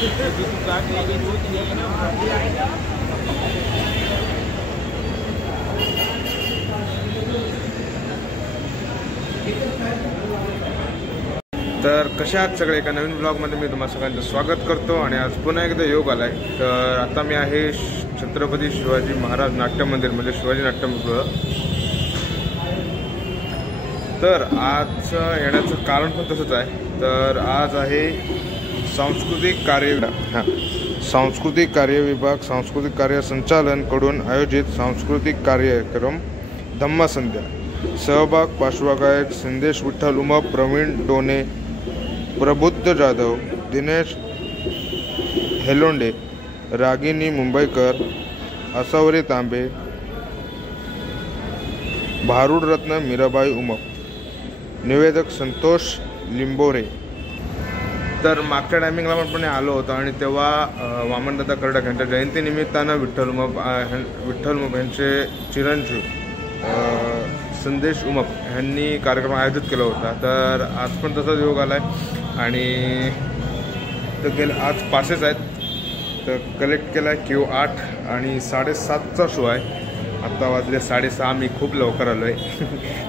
तर कशा आहात सगळे, एका नवीन ब्लॉगमध्ये मी तुम्हाला सगळ्यांचं स्वागत करतो। आणि आज पुन्हा एकदा योग आलाय। तर आता मी आहे छत्रपती शिवाजी महाराज नाट्य मंदिर म्हणजे शिवाजी नाट्यगृह। तर आज येण्याचं कारण पण तसंच आहे। तर आज आहे सांस्कृतिक कार्य विभाग सांस्कृतिक कार्य संचालन कडून आयोजित सांस्कृतिक कार्यक्रम धम्मसंध्या। सहभाग पार्श्वगायक संदेश विठ्ठल उमप, प्रवीण डोने, प्रबुद्ध जाधव, दिनेश हेलोंडे, रागिनी मुंबईकर, असावरी तांबे, भारूड रत्न मीराबाई उमप, निवेदक संतोष लिंबोरे। तर मागच्या टायमिंगला पण आलो होतो आणि तेव्हा वामनदादा कर्डक यांच्या जयंतीनिमित्तानं विठ्ठल उमप यांचे चिरंजीव संदेश उमप यांनी कार्यक्रम आयोजित केला होता। तर आज पण तसाच योग आला आहे आणि तर आज पासेस आहेत। तर कलेक्ट केला आहे Q 8 आणि 7:30चा शो आहे। आत्ता वाजले 6:30। मी खूप लवकर आलो आहे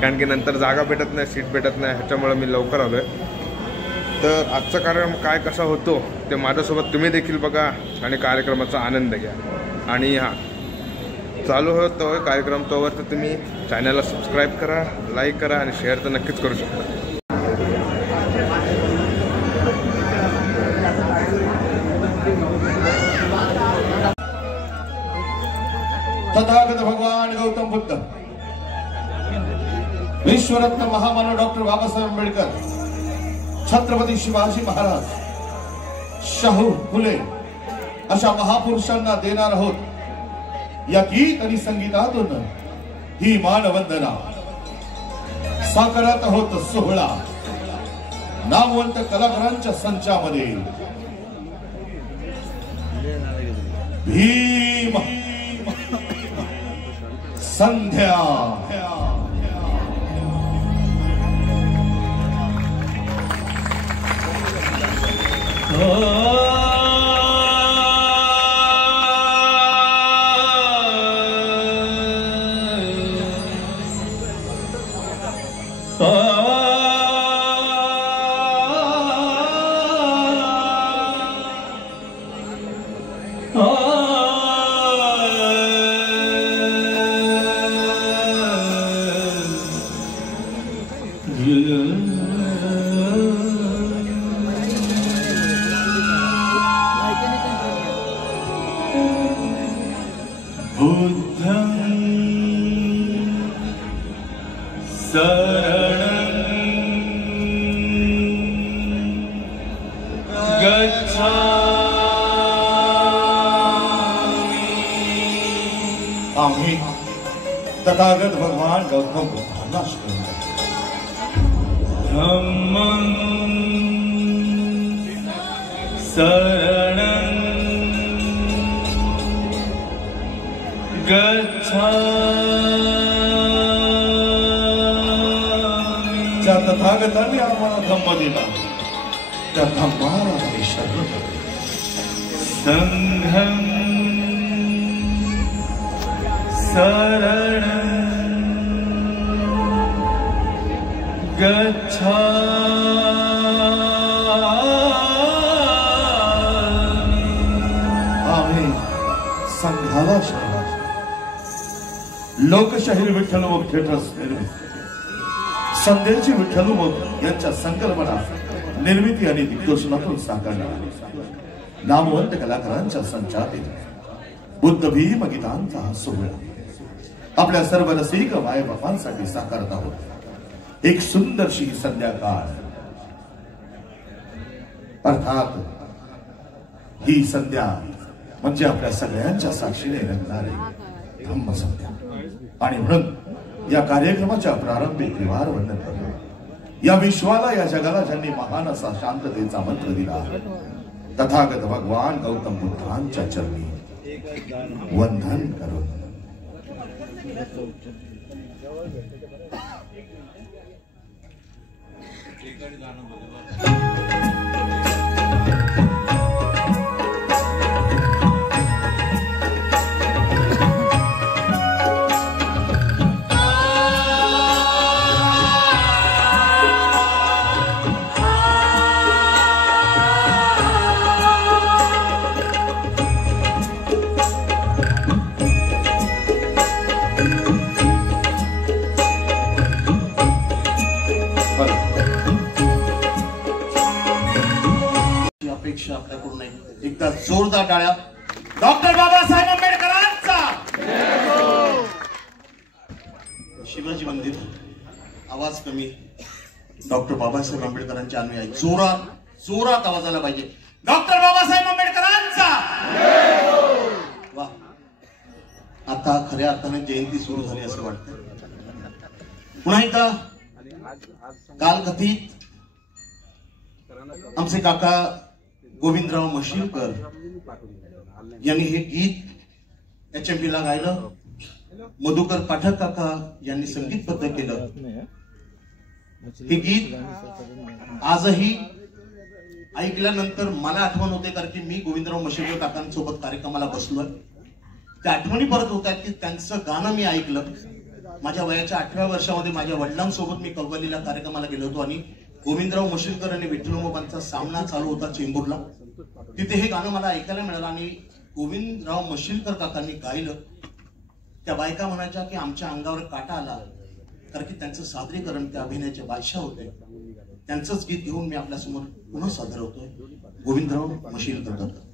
कारण की नंतर जागा भेटत नाही, सीट भेटत नाही, ह्याच्यामुळे मी लवकर आलो आहे। तर आजचा कार्यक्रम काय कसा होतो ते माझ्यासोबत तुम्ही देखील बघा आणि कार्यक्रमाचा आनंद घ्या। आणि हां, चालू होतो कार्यक्रम तोवर तर तुम्ही चॅनलला सबस्क्राईब करा, लाईक करा आणि शेअर तर नक्कीच करू शकता। तथागत भगवान गौतम बुद्ध, विश्वरत्न महामानव डॉक्टर बाबासाहेब आंबेडकर, छत्रपती शिवाजी महाराज, शाहू फुले अशा महापुरुषांना देणार आहोत या गीत आणि संगीतातून ही मानवंदना। साकारत आहोत सोहळा नामवंत कलाकारांच्या संचामध्ये। भीम संध्या। बुद्धं शरणं गच्छामि। आम्ही तथागत भगवान गौतम बुद्धांना शरण धम्मं शरणं ज्या तथागतांनी आम्हाला धम्म दिला त्या धम्माला आम्ही शरण संघं शरणं गच्छामि। आम्ही संघाला शरण लोकशाहीर विठ्ठल उमप थिएटर्स निर्मिती, संदेशी विठ्ठल उमप यांच्या संकल्पना निर्मिती आणि दिग्दर्शनातून साकारणारा नामवंत कलाकारांच्या संचालित बुद्ध भीम गीतांचा हा सोहळा आपल्या सर्व रसिक माय बापांसाठी साकारत आहोत। एक सुंदरशी संध्याकाळ, अर्थात ही संध्या म्हणजे आपल्या सगळ्यांच्या साक्षीने रंगणारी धम्मसंध्या। आणि म्हणून या कार्यक्रमाच्या प्रारंभिक विवार वंदन करतो या विश्वाला, या जगाला ज्यांनी महान असा शांततेचा मंत्र दिला तथागत भगवान गौतम बुद्धांच्या चरणी वंदन करून आपल्याकडून एकदा जोरदार टाळ्या डॉक्टर बाबासाहेब आंबेडकरांचा. शिवाजी मंदिर आवाज कमी. डॉक्टर बाबासाहेब आंबेडकरांच्या अनुयायी जोरात जोरात आवाज आला पाहिजे. डॉक्टर बाबासाहेब आंबेडकरांचा. वा, आता खऱ्या अर्थाने जयंती सुरू झाली असं वाटतं. पुन्हा एकदा काल कथित आमचे काका गोविंदराव मशिलकर यांनी हे गीत HMD ला गायलं. मधुकर पाठक काका यांनी संगीतबद्ध केलं. हे गीत आजही ऐकल्यानंतर मला आठवण होते, कारण की मी गोविंदराव मशिलकर काकांसोबत कार्यक्रमाला बसलोय. त्या आठवणी परत होत आहेत की त्यांचं गाणं मी ऐकलं. माझ्या वयाच्या 8व्या वर्षामध्ये माझ्या वडिलांसोबत मी कव्वालीला कार्यक्रमाला गेलो होतो आणि गोविंदराव मशिलकर आणि विठ्ठलोबांचा सामना चालू होता चेंबूरला. तिथे हे गाणं मला ऐकायला मिळालं आणि गोविंदराव मशिलकर काकांनी गायलं. त्या बायका म्हणायच्या की आमच्या अंगावर काटा आला, कारण की त्यांचं सादरीकरण त्या अभिनयाचे बादशाह होते. त्यांचंच गीत घेऊन मी आपल्यासमोर पुन्हा सादर होतोय. गोविंदराव मशिलकर काका.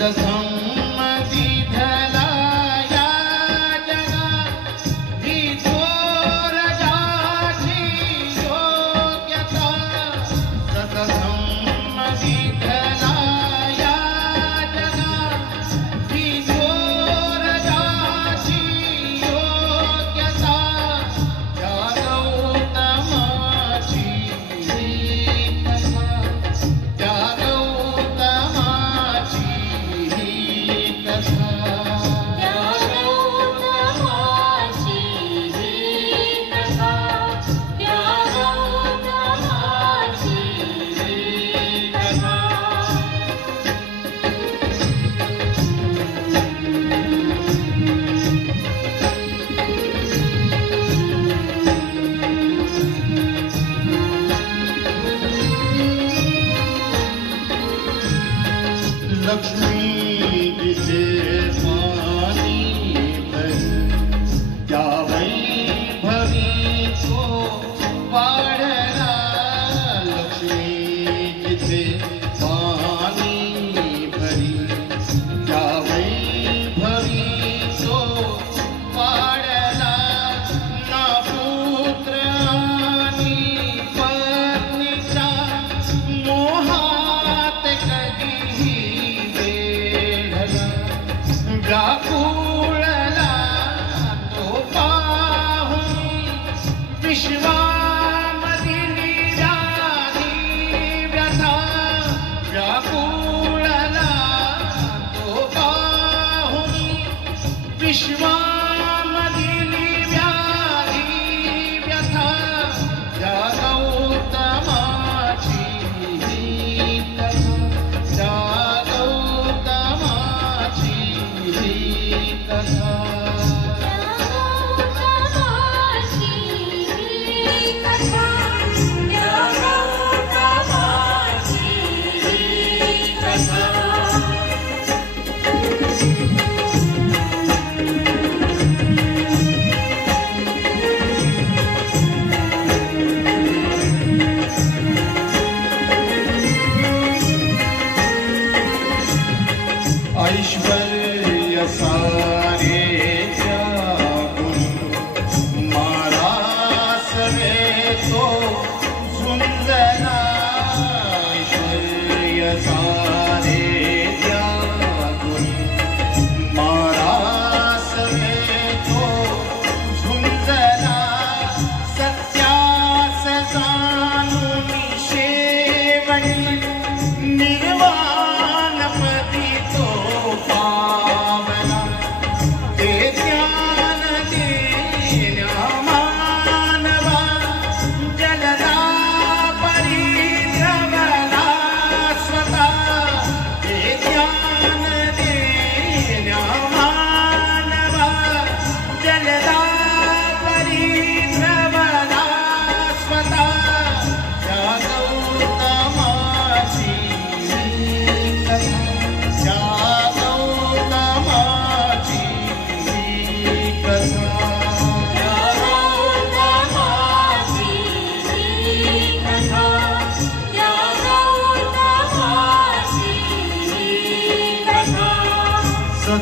कथा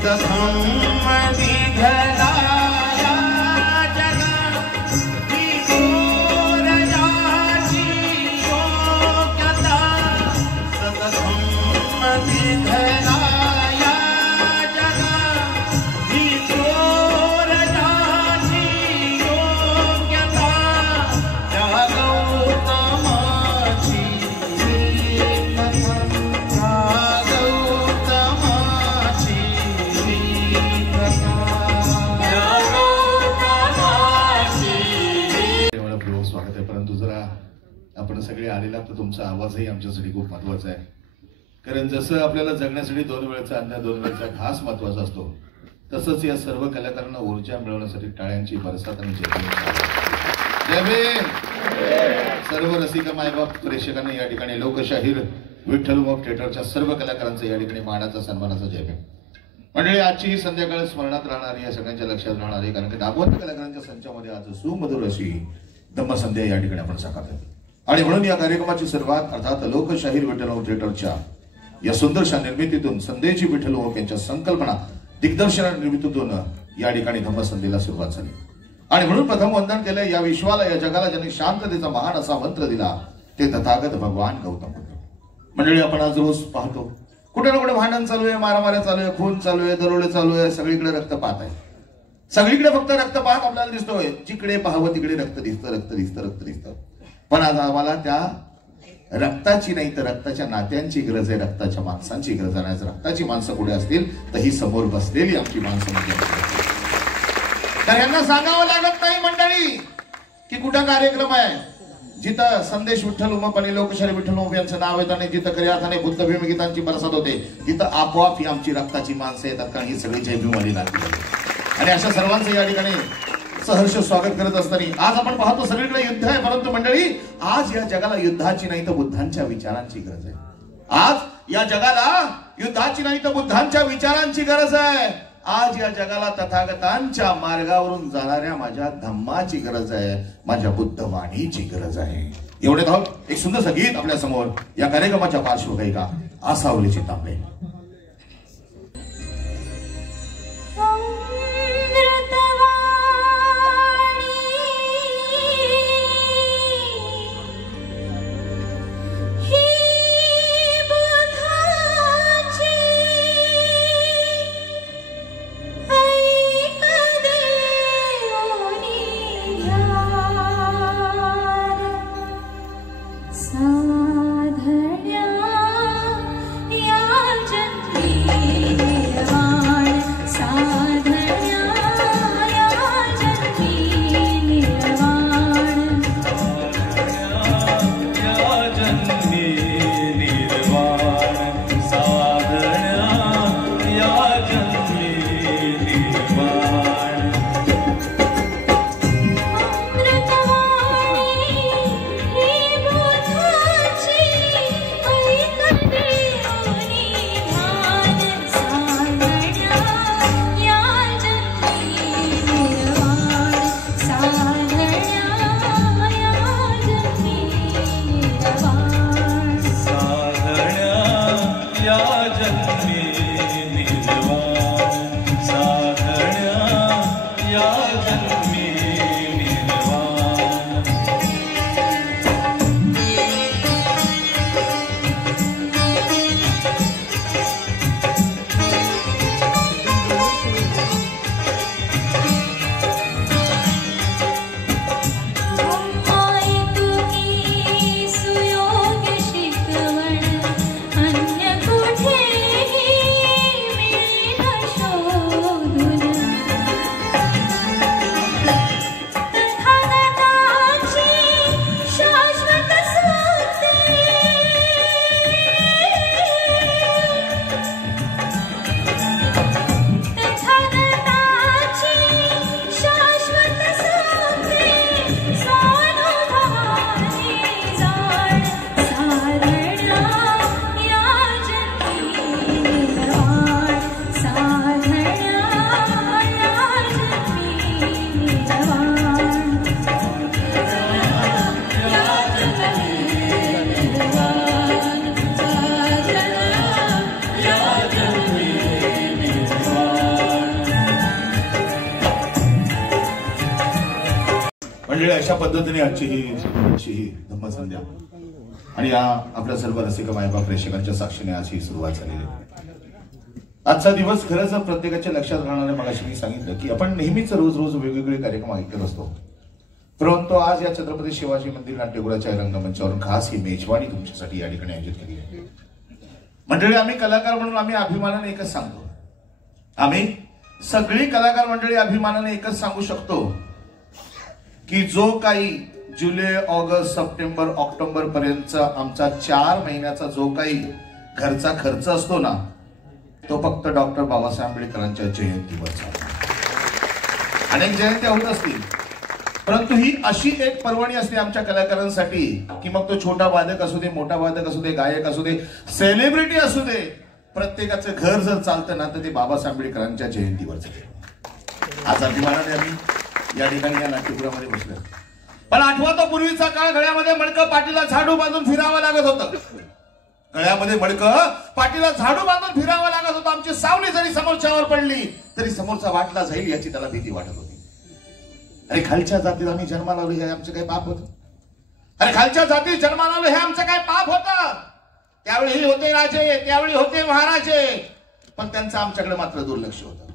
सतधम्म निघलाया जगा ही गोरजाची योग्यता सतधम्म निघलाया जगा ही गोरजाची योग्यता त्या गौतमाची स्वागत आहे. परंतु जरा आपण सगळे आलेला तर तुमचा आवाजही आमच्यासाठी खूप महत्वाचा आहे. कारण जसं आपल्याला जगण्यासाठी 2 वेळचा अन्न 2 वेळचा घास महत्वाचा असतो, तसंच या सर्व कलाकारांना ऊर्जा मिळवण्यासाठी टाळ्यांची बरसात आणि जय भीम. सर्व रसिक मायबाप प्रेक्षकांनी या ठिकाणी लोकशाहीर विठ्ठल उमप थिएटरच्या सर्व कलाकारांचं या ठिकाणी मानाचा सन्मानाचा जय भीम. मंडळी, आजची ही संध्याकाळ स्मरणात राहणारी, या सगळ्यांच्या लक्षात राहणारी, कारण की नागवंत कलाकारांच्या संचामध्ये आज सुमधुर अशी धम्मसंध्या या ठिकाणी आपण साकारतो. आणि म्हणून या कार्यक्रमाची सुरुवात अर्थात लोकशाहीर विठ्ठल उमप थिएटरच्या या सुंदरशा निर्मितीतून संदेची विठ्ठल उमप यांच्या संकल्पना दिग्दर्शन निर्मितीतून या ठिकाणी धम्मसंध्येला सुरुवात झाली. आणि म्हणून प्रथम वंदन केलं या विश्वाला, या जगाला ज्यांनी शांततेचा महान असा मंत्र दिला ते तथागत भगवान गौतम बुद्ध. मंडळी, आपण आज रोज पाहतो कुठे ना कुठे भांडण चालू आहे, मारामाऱ्या चालू आहे, खून चालू आहे, दरोडे चालू आहे, सगळीकडे रक्तपात आहे. सगळीकडे फक्त रक्तपात आपल्याला दिसतोय. जिकडे पाहावं तिकडे रक्त दिसतं, रक्त दिसतं, रक्त दिसतं. पण आज आम्हाला त्या रक्ताची नाही तर रक्ताच्या नात्यांची गरज आहे, रक्ताच्या माणसांची गरज आहे. रक्ताची माणसं कुठे असतील तर ही समोर बसलेली आमची माणसं म्हणजे. तर यांना सांगावं लागत नाही मंडळी की कुठं कार्यक्रम आहे. जिथं संदेश विठ्ठल उमप आणि लोकशाहीर विठ्ठल उमप यांचं नाव येत आणि जिथं खऱ्या अर्थाने बुद्ध भीमगीतांची बरसात होते तिथं आपोआप ही आमची रक्ताची माणसं येतात, कारण ही सगळी जय भीमवाली लागली. आणि अशा सर्वांचं या ठिकाणी सहर्ष स्वागत करत असताना आज आपण पाहतो सगळीकडे युद्ध आहे, परंतु मंडळी आज या जगाला युद्धाची नाही तर बुद्धांच्या विचारांची गरज आहे. आज या जगाला युद्धाची नाही तर बुद्धांच्या विचारांची गरज आहे. आज या जगाला तथागतांच्या मार्गावरून जाणाऱ्या माझ्या धम्माची गरज आहे, माझ्या बुद्धवाणीची गरज आहे. एवढे धाव एक सुंदर संगीत आपल्या समोर या कार्यक्रमाच्या पार्श्वगायिका आसावली चितांबे. मंडळी अशा पद्धतीने आजची ही धम्मसंध्या आणि या आपल्या सर्व रसिक मायबाप प्रेक्षकांच्या साक्षीने आज ही सुरुवात झालेली आहे। आजचा दिवस खरंच प्रत्येकाच्या लक्षात राहणारे मगाशी मी सांगितलं की आपण नेहमीच रोज रोज वेगवेगळे कार्यक्रम ऐकत असतो, परंतु आज या छत्रपती शिवाजी मंदिर नाट्यगृहाच्या रंगमंचावरून खास ही मेजवानी तुमच्यासाठी या ठिकाणी आयोजित केली आहे। मंडळी, आम्ही कलाकार म्हणून आम्ही अभिमानाने एकच सांगतो, आम्ही सगळी कलाकार मंडळी अभिमानाने एकच सांगू शकतो की जो काही जुलै, ऑगस्ट, सप्टेंबर, ऑक्टोबर पर्यंतचा आमचा 4 महिन्याचा जो काही घरचा खर्च असतो ना, तो फक्त डॉक्टर बाबासाहेब आंबेडकरांच्या जयंतीवरचा। अनेक जयंत्या होत असतील, परंतु ही अशी एक पर्वणी असते आमच्या कलाकारांसाठी की मग तो छोटा वादक असू दे, मोठा वादक असू दे, गायक असू दे, सेलिब्रिटी असू दे, प्रत्येकाचं घर जर चालतं ना तर ते बाबासाहेब आंबेडकरांच्या जयंतीवरच। आज अभिमानाने आम्ही या ठिकाणी या नाट्यगृहामध्ये बसलो। पण आठवा तो पूर्वीचा काळ, गळ्यामध्ये मडकं, पाठीला झाडू बांधून फिरावं लागत होतं। गळ्यामध्ये मडकं, पाठीला झाडू बांधून फिरावं लागत होतं। आमची सावली जरी समोरच्यावर पडली तरी समोरचा वाटला जाईल याची त्याला भीती वाटत होती। अरे खालच्या जातीत आम्ही जन्माला आलो हे आमचं काय पाप होतं? अरे खालच्या जातीत जन्माला आलो हे आमचं काय पाप होतं? त्यावेळी होते राजे, त्यावेळी होते महाराजे, पण त्यांचं आमच्याकडे मात्र दुर्लक्ष होतं।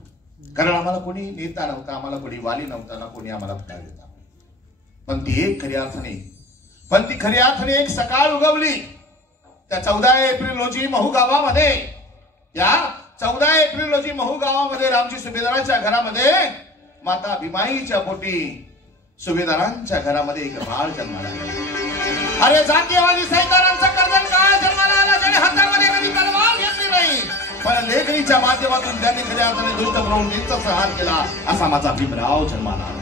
कारण आम्हाला कोणी नेता नव्हता, आम्हाला कोणी वाली नव्हता ना, कोणी आम्हाला प्यार देता। पण ती खऱ्या अर्थाने एक सकाळ उगवली त्या 14 एप्रिल रोजी महू गावामध्ये। या 14 एप्रिल रोजी महू गावामध्ये रामजी सुभेदाराच्या घरामध्ये, माता भीमाईच्या पोटी सुभेदारांच्या घरामध्ये एक बाळ जन्माला आला। अरे जातीयवादी सैतानांचा कर्जन काळ जन्माला आला, ज्याने हातामध्ये कधी तलवार घेतली नाही, पण लेखणीच्या माध्यमातून त्यांनी खऱ्या अर्थाने दुष्ट प्रवृत्तींचा संहार केला, असा माझा भीमराव जन्माला आला।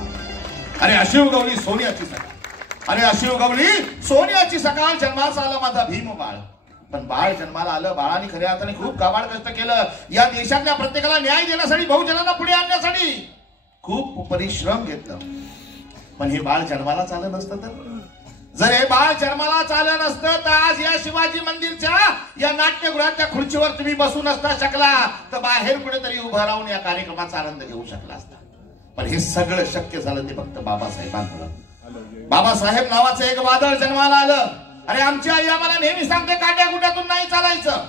अरे अशी उगवली सोन्याची सकाळ, अरे अशी उगवली सोन्याची सकाळ, जन्माचा आला माझा भीम बाळ। पण बाळ जन्माला आलं, बाळाने खऱ्या अर्थाने खूप काबाड कष्ट केलं, या देशातल्या प्रत्येकाला न्याय देण्यासाठी, बहुजनांना पुढे आणण्यासाठी खूप परिश्रम घेतलं। पण हे बाळ जन्मालाच आलं नसतं तर, जर हे बाळ जन्मालाच आलं नसतं तर आज या शिवाजी मंदिरच्या या नाट्यगृहाच्या खुर्चीवर तुम्ही बसू नसता शकला, तर बाहेर कुठेतरी उभं राहून या कार्यक्रमाचा आनंद घेऊ शकला असता। पण हे सगळं शक्य झालं ते फक्त बाबासाहेबांमुळे। बाबासाहेब नावाचं एक वादळ जन्माला आलं। अरे आमची आई आम्हाला नेहमी सांगते काट्या कुट्यातून नाही चालायचं,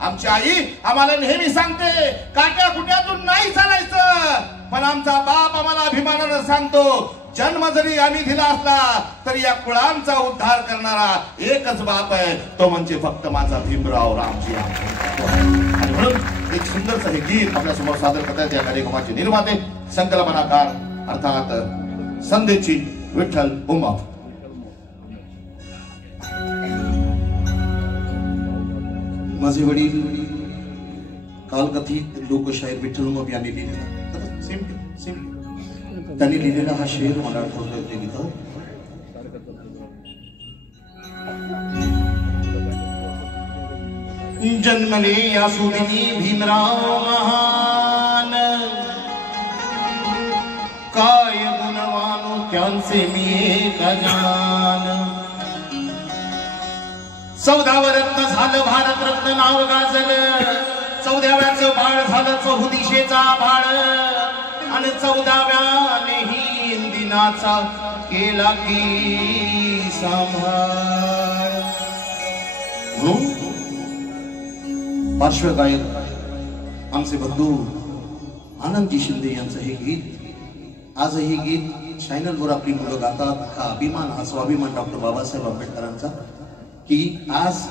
आमची आई आम्हाला नेहमी सांगते काट्या कुट्यातून नाही चालायचं, पण आमचा बाप आम्हाला अभिमानानं सांगतो जन्म जरी आम्ही दिला असला तरी या कुळांचा उद्धार करणारा एकच बाप आहे, तो म्हणजे फक्त माझा भीमराव रामजी आंबेडकर। आणि म्हणून एक सुंदरचं हे गीत आपल्या समोर सादर करतात या कार्यक्रमाचे निर्माते, संकल्पनाकार अर्थात संदेची विठ्ठल उमाप। माझे वडील कालकथित लोकशाहीर विठ्ठल उमाप यांनी लिहिलेला त्यांनी लिहिलेला हा शेर मला आठवतोय ते गीत। जन्मले या सुदिनी भीमराव महान, काय गुणवानो त्यांचे मी एक जाण। 14व रत्न झालं भारतरत्न नाव गाजलं, 14व्याचं बाळ झालं चौदिशेचा बाळ, आणि 14व्यानेही दिनाचा केला की सांभाळ। पार्श्वगायक आमचे बंधू आनंदजी शिंदे यांचं हे गीत, आज हे गीत चॅनलवर आपली मुलं गातात, हा अभिमान, हा स्वाभिमान डॉक्टर बाबासाहेब आंबेडकरांचा, की आज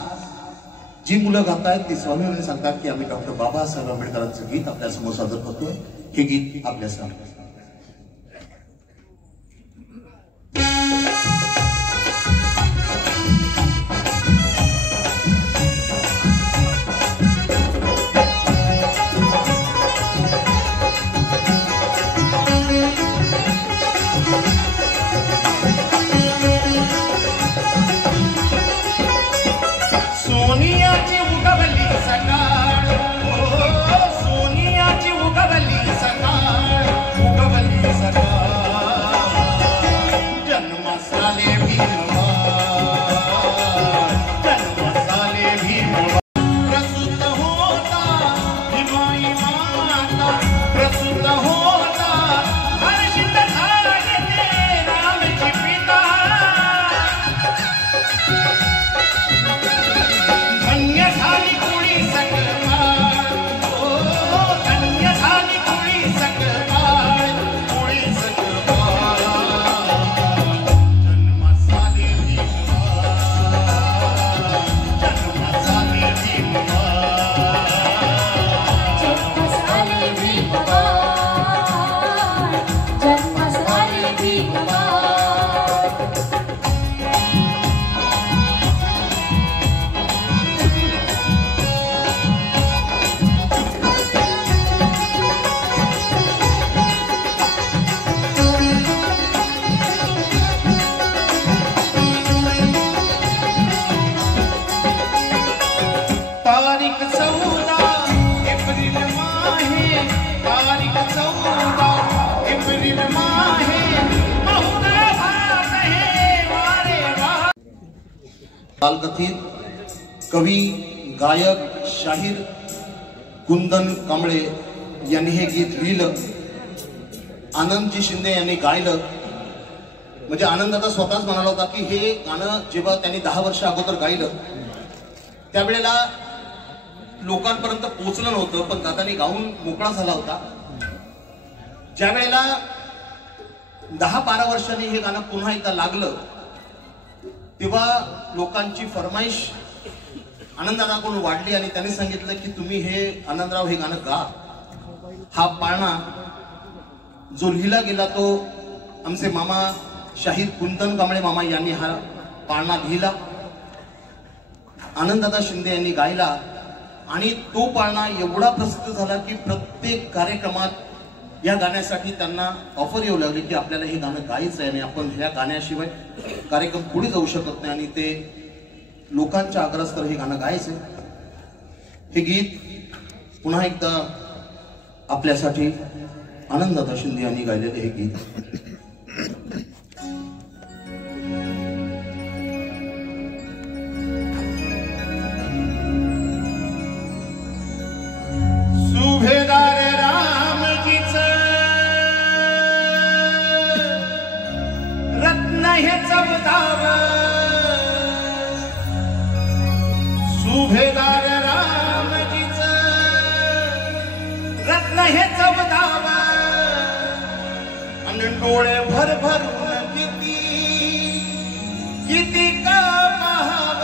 जी मुलं गातायत ती स्वाभिमानाने सांगतात की आम्ही डॉक्टर बाबासाहेब आंबेडकरांचं गीत आपल्या समोर सादर करतोय। हे गीत आपल्या समोर सोनियाची उगवली सकाळ, सोनियाची उगवली सकाळ, बालकथित कवी गायक शाहीर कुंदन कांबळे यांनी हे गीत लिहिलं, आनंदजी शिंदे यांनी गायलं. म्हणजे आनंद आता स्वतःच म्हणाला होता की हे गाणं जेव्हा त्यांनी 10 वर्ष अगोदर गायलं त्यावेळेला लोकांपर्यंत पोहोचलं नव्हतं, पण दादानी गाऊन मोकळा झाला होता. ज्या वेळेला 10-12 वर्षांनी हे गाणं पुन्हा एकदा लागलं तेव्हा लोकांची फरमाईश आनंददादाकडून वाढली आणि त्यांनी सांगितलं की तुम्ही हे आनंदराव हे गाणं गा. हा पाळणा जो लिहिला गेला तो आमचे मामा शाहीर कुंदन कांबळे मामा यांनी हा पाळणा लिहिला, आनंददादा शिंदे यांनी गायला आणि तो पाळणा एवढा प्रसिद्ध झाला की प्रत्येक कार्यक्रमात या गाण्यासाठी त्यांना ऑफर येऊ लागली की आपल्याला हे गाणं गायचं आहे आणि आपण ह्या गाण्याशिवाय कार्यक्रम पुढे जाऊ शकत नाही आणि ते लोकांच्या आग्रहास्तव हे गाणं गायचं. हे गीत पुन्हा एकदा आपल्यासाठी आनंददादा शिंदे यांनी गायलेले हे गीत. सुभेदार रामजीच रत्न हे चवदाव, सुभेदार रामजीच रत्न हे चवदाव आणि डोळे भर भरून किती किती का पाहाव,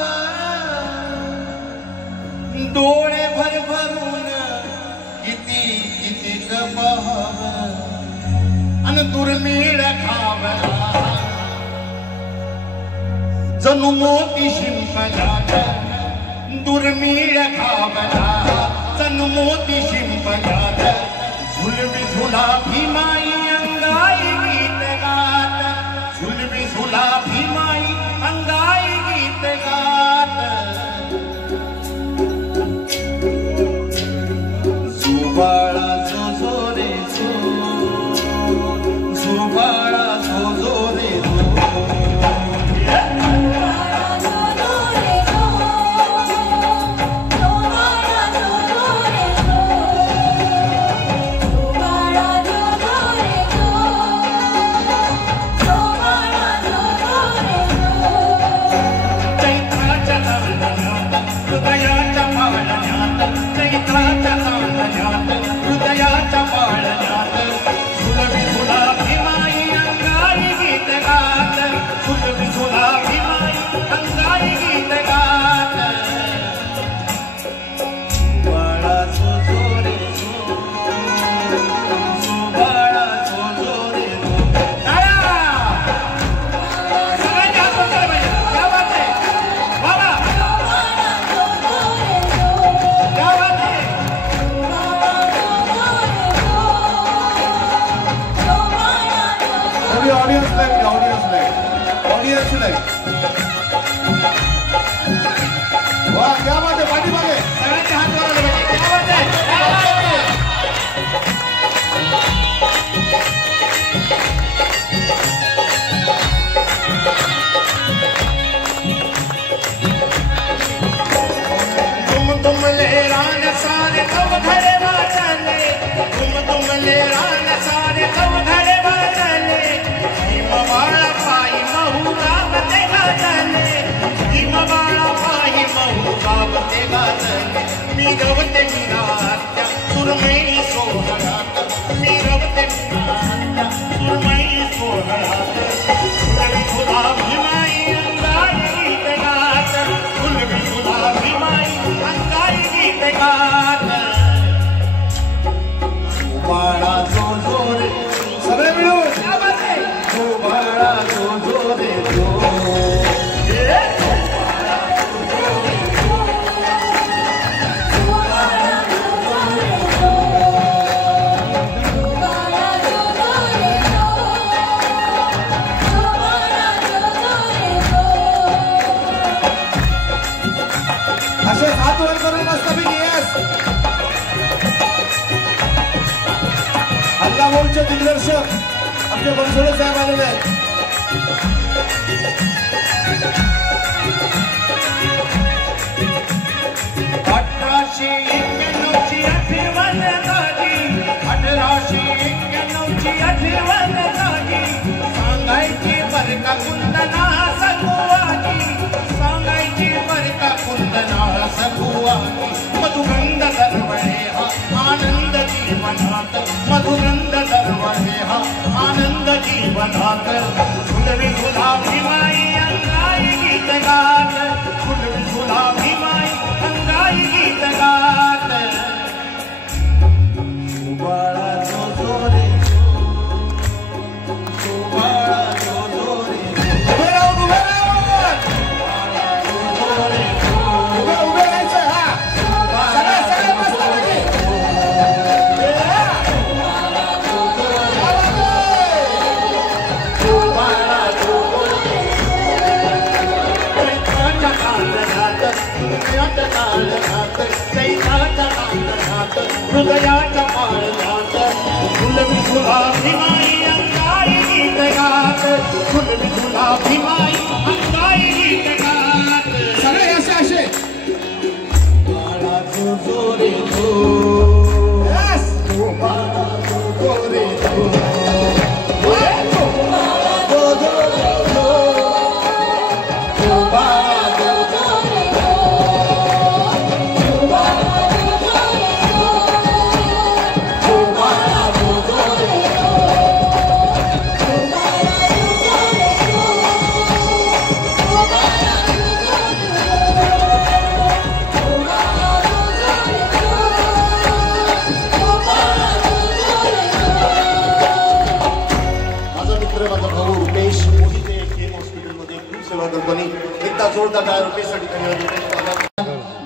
डोळे भर भरून किती किती का पाहाव आणि दुर्मिळ खावला जणू मोती शिंपल्यात, दुर्मिळ खावला जणू मोती शिंपल्यात, झुलवी झुला भीमाई अंगाई गीत गात, झुलवी झुला भीमाई अंगाई गीत गात. जुबाळा जो जो रे जो, जुबाळा जो जो रे जो, हृदयाच्या पाळण्यात झुलवी झुला भीमाई अंगाई गीत गात, झुलवी झुला भीमाई अंगाई गीत गात. बाळा जो जो रे जो, बाळा जो जो रे जो. सगळ्यांच्या हात वर करा पाहिजे. क्या बात आहे बाबा, क्या बात आहे. Audience light, audience light, audience light. वा क्या बात आहे, पाठीमागे सगळ्यांच्या हात वर आले पाहिजे. क्या बात आहे, क्या बात आहे. तुम ले रान सारे कब घरे वाजले, तुम ले रान सारे कब घरे वाजले, भीम बाळा पायी महू गावते गाजले, भीम बाळा पायी महू गावते गाजले. मी गवते मीरात्या सुरमई सोहळ्यात, मी गवते मीरात्या सुरमई सोहळ्यात, झुलवी झुला भीमाई अंगाई गीत गात, झुलवी झुला भीमाई अंगाई गीत गात. बाळा जो जो रे सगळे मिळून क्या बात है, जो बाळा जो जो रे जो. असे हात वर करून मस्त पैकी येस. हल्ला बोलचे दिग्दर्शक आपले बनसोडे साहेब आलेले आहेत. 1891ची आठवण झाली 1891ची आठवण झाली सांगायची बरं का कुंदना सगुवाची सांगायची बरं का कुंदना सगुवाची मधुगंध दरवळे हा आनंद जीवनात मधुगंध दरवळे हा आनंद जीवनात फुलवी गुलाबी माई अंगाई गीत गात फुलवी गुलाबी माई अंगाई गीत गात सुबाळा जो जो रे सुबाळा जो जो रे उभे राहून उभे राहायचं हा सगळे मस्त मध्ये हृदयाच्या पाळण्यात फुलवी गुलाबी माई अंगाई गीत गात फुलवी गुलाबी माई अंगाई गीत गात सगळे असे असे बाळा जो जो रे जो बाळा जो जो रे जो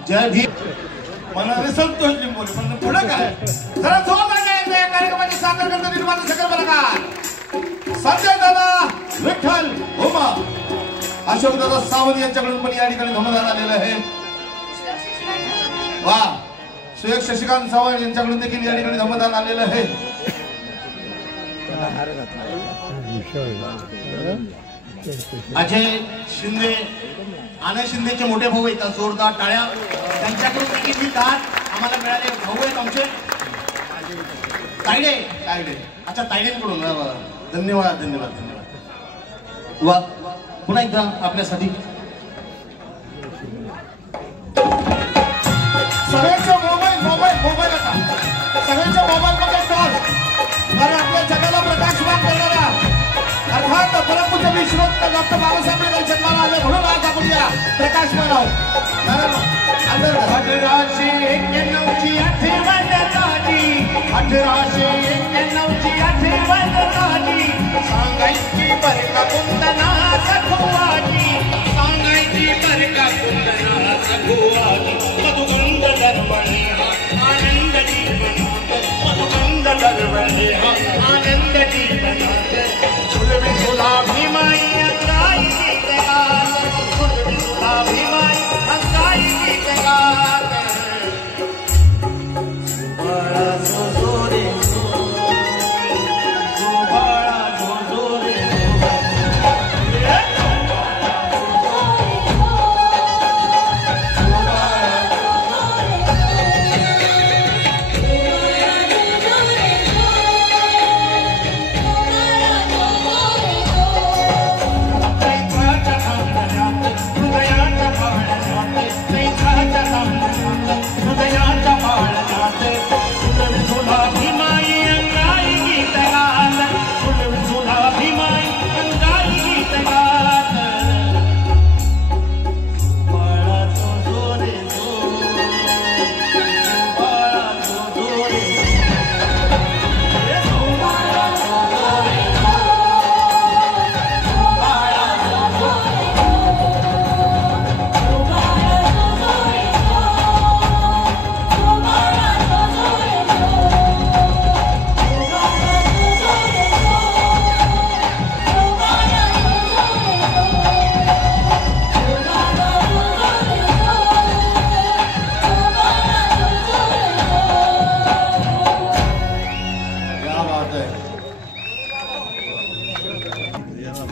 जय भीम मनाने संतोष लिंबोले पण पुढे काय जरा जोर लागायचं या कार्यक्रमाची सादर करता निर्माण सकल कलाकार संजय दादा विठ्ठल उमा अशोक दादा सावंत यांच्याकडून पण या ठिकाणी धमदान आलेलं आहे वा सुयोग शशिकांत सावंत यांच्याकडून देखील या ठिकाणी धमदान आलेलं आहे अजय शिंदे आनंद शिंदेचे मोठे भाऊ आहेत जोरदार टाळ्या त्यांच्याकडून देखील ही दाद आम्हाला मिळाले भाऊ आहेत आमचे तायडे तायडे अच्छा तायडेंकडून धन्यवाद धन्यवाद धन्यवाद वा पुन्हा एकदा आपल्यासाठी सगळ्यांच्या मोबाईल मोबाईल मोबाईल आता सगळ्यांच्या मोबाईल मध्ये टॉर्च आणि आपल्या जगाला प्रकाशमान करणारा अर्थात परमपूज्य विश्वस्त डॉक्टर बाबासाहेब जन्माला आले म्हणून आज आपण या प्रकाशमान आहोत 1891ची आठवण झाली 1891ची आठवण झाली सांगायची बरं का कुंदना सखुवाची सांगायची बरं का कुंदना सखुवाची मधुगंध दरवळे हा आनंद जीवनात मधुगंध दरवळे हा आनंद जीवनात फुलवी गुलाबी माई अंगाई गीत गात फुलवी गुलाबी माई अंगाई गीत गात सुबाळा जो जो रे जो सुबाळा जो जो रे हृदयाच्या पाळण्यात फुलवी गुलाबी माई अंगाई गीत गात फुलवी गुलाबी माई अंगाई गीत गात बाळा जो जो रे जो बाळा जो जो रे बाळा जो जो रे बाळा जो जो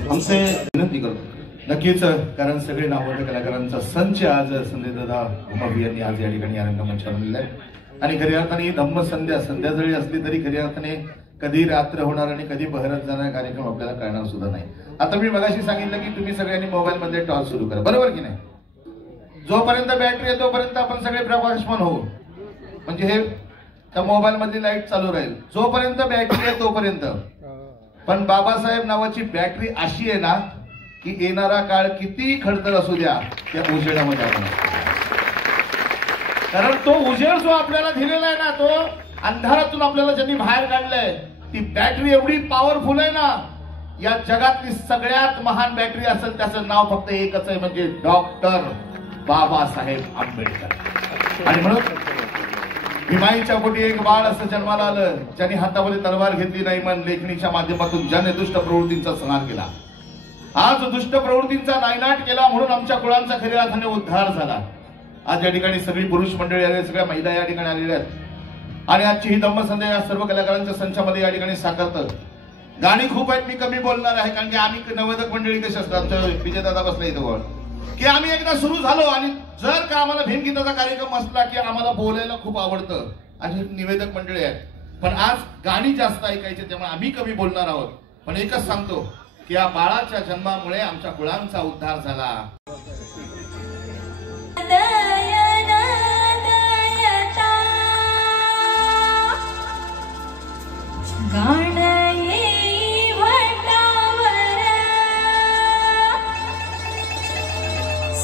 हमसे विनंती करतो नक्कीच कारण सगळे नामवंत कलाकारांचा संच आज संजय दादा उमावी यांनी आज या ठिकाणी रंगमंचावर आणलेला आहे आणि खरी अर्थाने धम्म संध्या जरी असली तरी खरी अर्थाने कधी रात्र होणार आणि कधी बहरत जाणार कार्यक्रम आपल्याला कळणार सुद्धा नाही. आता मी मगाशी सांगितलं की तुम्ही सगळ्यांनी मोबाईल मध्ये टॉर्च सुरू करा, बरोबर की नाही? जोपर्यंत बॅटरी आहे तोपर्यंत आपण सगळे प्रकाशमान होऊ, म्हणजे हे त्या मोबाईल मधली लाईट चालू राहील जोपर्यंत बॅटरी आहे तोपर्यंत. पण बाबासाहेब नावाची बॅटरी अशी आहे ना की येणारा काळ किती खडतर असू द्या त्या उजेडामध्ये आपण, कारण तो उजेड जो आपल्याला दिलेला आहे ना, तो अंधारातून आपल्याला ज्यांनी बाहेर काढलंय, ती बॅटरी एवढी पॉवरफुल आहे ना, या जगातली सगळ्यात महान बॅटरी असेल त्याचं नाव फक्त एकच आहे, म्हणजे डॉक्टर बाबासाहेब आंबेडकर. आणि म्हणून भीमाईच्या पोटी एक बाळ असं जन्माला आलं ज्यांनी हातामध्ये तलवार घेतली नाही, पण लेखणीच्या माध्यमातून ज्याने दुष्ट प्रवृत्तींचा संहार केला. आज दुष्ट प्रवृत्तींचा नायनाट केला म्हणून आमच्या कुळांचा खऱ्या अर्थाने उद्धार झाला. आज या ठिकाणी सगळी पुरुष मंडळी आले, सगळ्या महिला या ठिकाणी आलेल्या आहेत. आणि आजची ही धम्मसंध्या या सर्व कलाकारांच्या संचामध्ये या ठिकाणी साकारतं. गाणी खूप आहेत, मी कमी बोलणार आहे, कारण की आम्ही नवोदक मंडळी कशी असतात, विजयदादा बसला इथं की आम्ही एकदा सुरू झालो आणि जर का आम्हाला भीमगीताचा कार्यक्रम असला की आम्हाला बोलायला खूप आवडतं, अशी निवेदक मंडळी आहेत. पण आज गाणी जास्त ऐकायची त्यामुळे आम्ही कमी बोलणार आहोत. पण एकच सांगतो की या बाळाच्या जन्मामुळे आमच्या कुळांचा उद्धार झाला.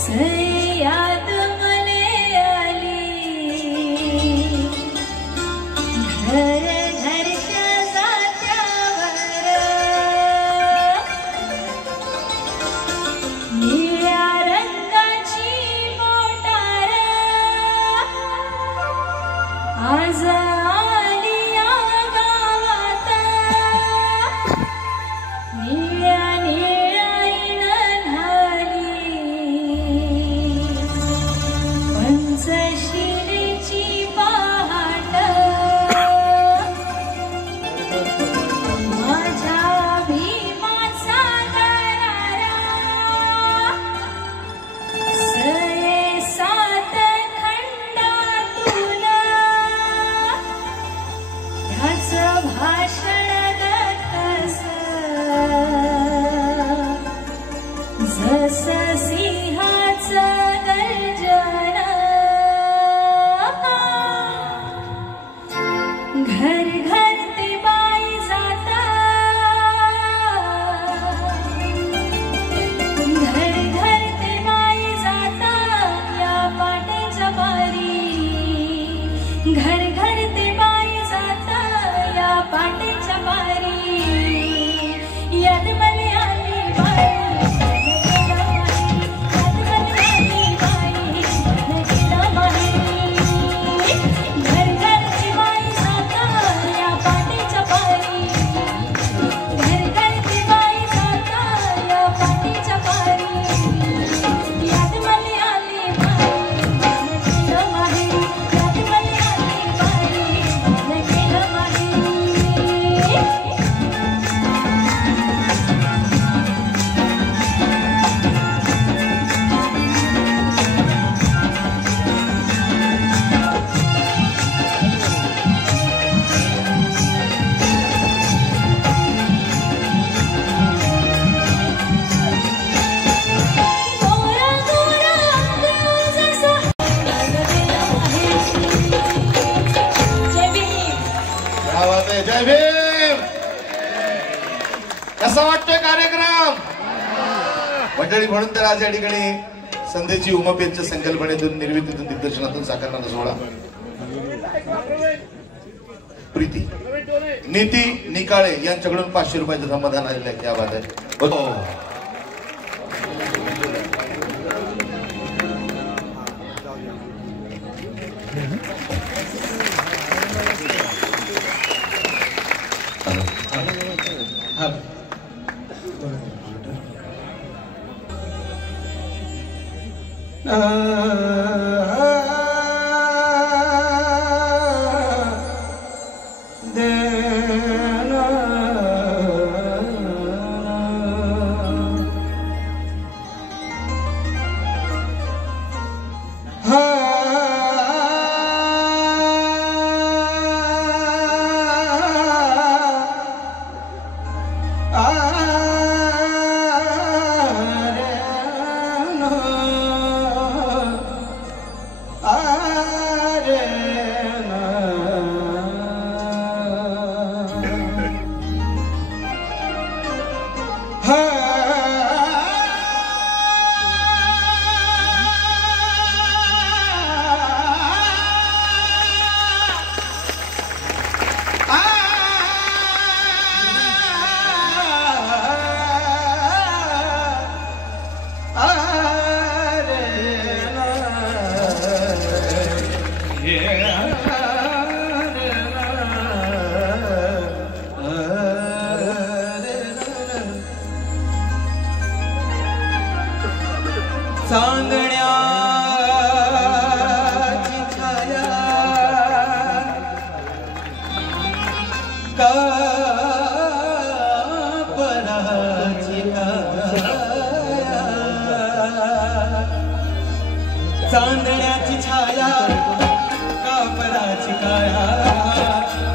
सयाद मले आली घर घरच्या जात्यावर निळ्या रंगाची मोटार आज आली या गावात निळ्या निळाईन झाली पंचशिलेची पहाट माझ्या भीमाचा दरारा सये सात खंडातून त्याचं भाषण दत्तस जस सिंहाचं गर्जन घर घर ते बाई जाता घर घर ते बाई जाता या पाटेच्या बारी घर घर ते बाई जाता या पाटेच्या बारी याद मले आली बाई जय भीम. कसा वाटतोय कार्यक्रम मंडळी? म्हणून तर आज या ठिकाणी संध्येची उमापेच्या संकल्पनेतून निर्मितीतून दिग्दर्शनातून साकारणारा सोहळा प्रीती नीती निकाळे यांच्याकडून 500 रुपयाचं समाधान आलेलं आहे. क्या बात आहे. चांदण्याची छाया कापराची काया चांदण्याची छाया कापराची काया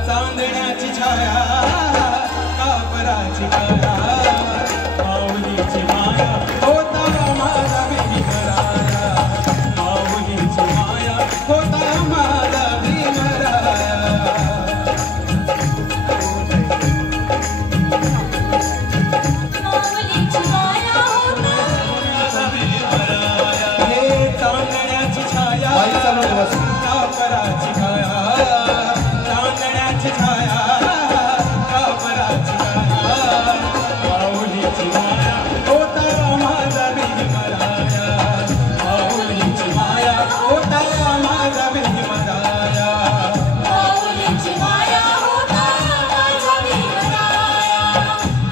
चांदण्याची छाया कापराची काया माऊलीची माया होता माझा भीमराया माऊलीची माया होता माझा भीमराया माऊलीची माया होता हे चांदण्याची छाया कापराची काया चांदण्याची छाया कापराची काया माऊलीची माया होता माझा भीमराया माऊलीची माया होता माझा भीमराया माऊलीची माया होता माझा भीमराया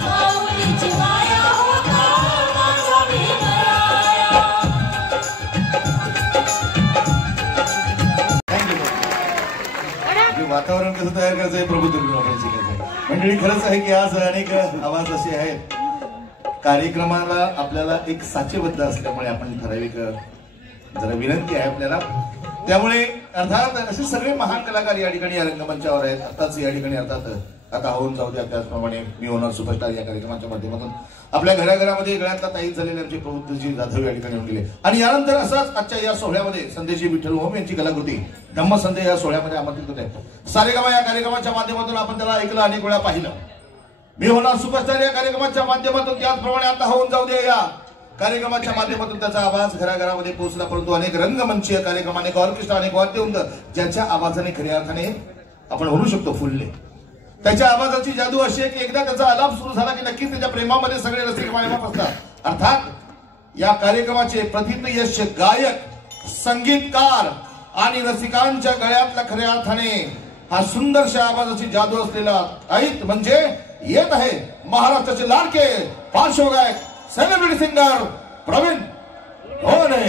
माऊलीची माया होता माझा भीमराया वातावरण कसं तयार करायचं आहे प्रभू तुम्ही आपण शिकायचं मंडळी. खरंच आहे की आज अनेक आवाज असे आहेत कार्यक्रमाला आपल्याला एक साचेबद्ध असल्यामुळे आपण ठराविक जरा विनंती आहे आपल्याला. त्यामुळे अर्थात असे सगळे महान कलाकार या ठिकाणी या रंगमंचावर आहेत. आताच या ठिकाणी अर्थात आता होऊन जाऊ द्या त्याचप्रमाणे मी होणार सुपरस्टार या कार्यक्रमाच्या माध्यमातून आपल्या घराघरामध्ये गळ्यातला ताईत झालेले आमचे प्रबुद्धजी जाधव या ठिकाणी येऊन गेले. आणि यानंतर असाच आजच्या या सोहळ्यामध्ये संदेशी विठ्ठल ओम यांची कलाकृती धम्मसंदेश या सोहळ्यामध्ये आमंत्रित होते. सारेगामा या कार्यक्रमाच्या माध्यमातून आपण त्याला ऐकलं अनेक वेळा पाहिलं. मी होणार सुपरस्टार या कार्यक्रमाच्या माध्यमातून त्याचप्रमाणे आता होऊन जाऊ दे या कार्यक्रमाच्या माध्यमातून त्याचा आवाज घराघरामध्ये पोहोचला. परंतु अनेक रंगमंचीय कार्यक्रम अनेक ऑर्केस्ट्रा अनेक वाद्यवृंद ज्याच्या आवाजाने खऱ्या अर्थाने आपण म्हणू शकतो फुलले. त्याच्या आवाजाची जादू अशी आहे की एकदा त्याचा आलाप सुरू झाला की नक्कीच त्याच्या प्रेमामध्ये सगळे रसिक मायबाप असतात. अर्थात या कार्यक्रमाचे प्रथितयश गायक संगीतकार आणि रसिकांच्या गळ्यातल्या खऱ्या अर्थाने हा सुंदरशा आवाजाची जादू असलेला ऐत म्हणजे येत आहे महाराष्ट्राचे लाडके पार्श्वगायक सेलिब्रिटी सिंगर प्रवीण ढोणे.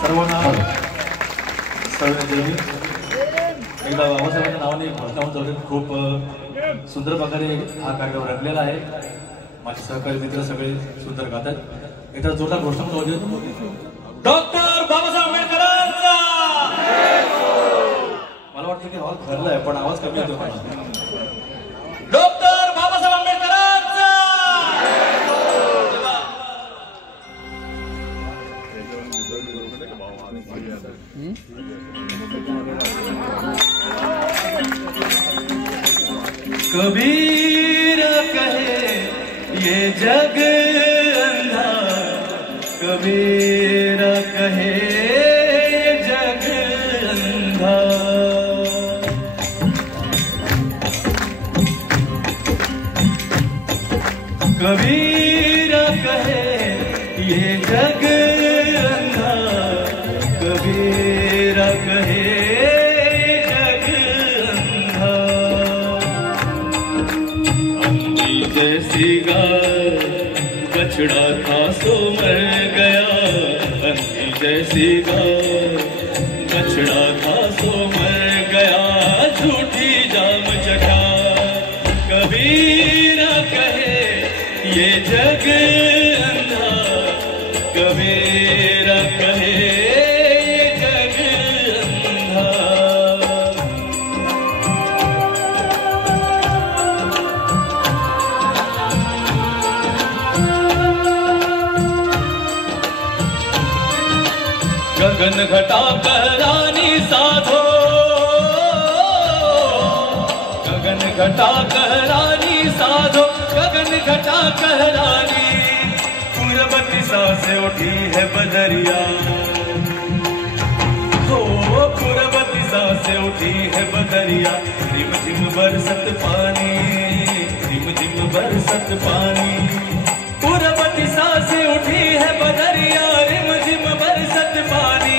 सर्वांना सर्वदेवी एकदा बाबासाहेबांच्या नावाने घोषणा होत होते. खूप सुंदर प्रकारे हा कार्यक्रम रंगलेला आहे. माझे सहकारी मित्र सगळे सुंदर गातात. एकदा जोरदार घोषणा होत होते. डॉक्टर बाबासाहेब आंबेडकरांचा. मला वाटतं की हॉल भरलाय पण आवाज कमी येतो मला. डॉक्टर बाबासाहेब आंबेडकरांचा. कबीर कहे ये जग अंधा कबीर कहे ये जग अंधा कबीर कहे ये जग अंधा कबीर कहे जैसी गाय बछड़ा था सो मर गया. अंधी जैसी गाय बछड़ा था सो मर गया. झूठी जाम चटा कबीर कहे ये जग अंधा कबीर कहे ये जग अंधा. गगन घटा कहरानी साधो, गगन घटा कहरानी साधो, गगन घटा कहरानी। पूरब दिशा से उठी है बदरिया, हो पूरब दिशा से उठी है बदरिया। रिम झिम बरसत पानी, रिम झिम बरसत पानी। पूरब दिशा से उठी है बदरिया, रिम झिम बरसत पानी,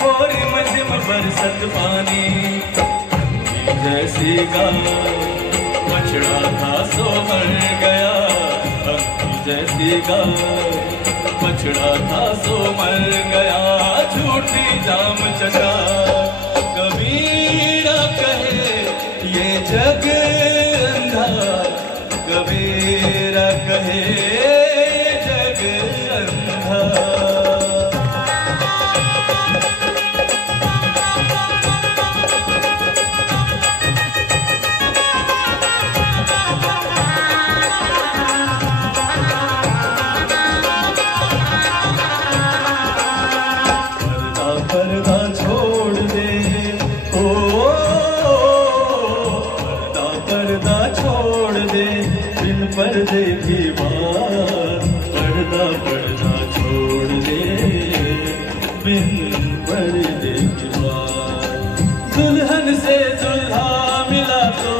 हो रिम झिम बरसत पानी। जैसी गाय बछड़ा था सो मर गया, अंधी जैसी गाय बछड़ा था सो मर गया। झूठी जाम चटा कबीरा कहे ये जग अंधा, कबीरा कहे ये जग अंधा। पर्दा छोड़ दे, ओ पर्दा छोड़ दे, बिन पर्दे की बात। पर्दा छोड़ दे, बिन पर्दे की बात। दुल्हन से दुल्हा मिला तो,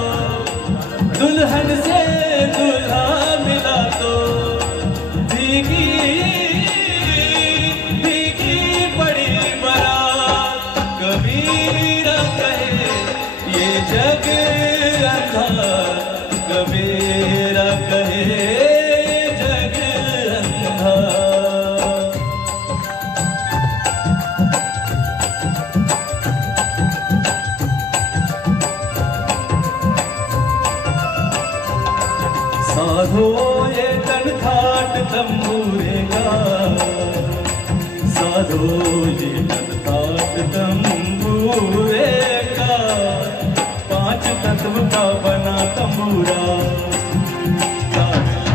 दुल्हन से दुल्हा मिला तो भीगी जग अंधा, कबीरा कहे जग अंधा। साधो ये तनखाट तंबूरे का, साधो ये तनखाट तंबूरे का। पांच तत्व का बना तंबूरा,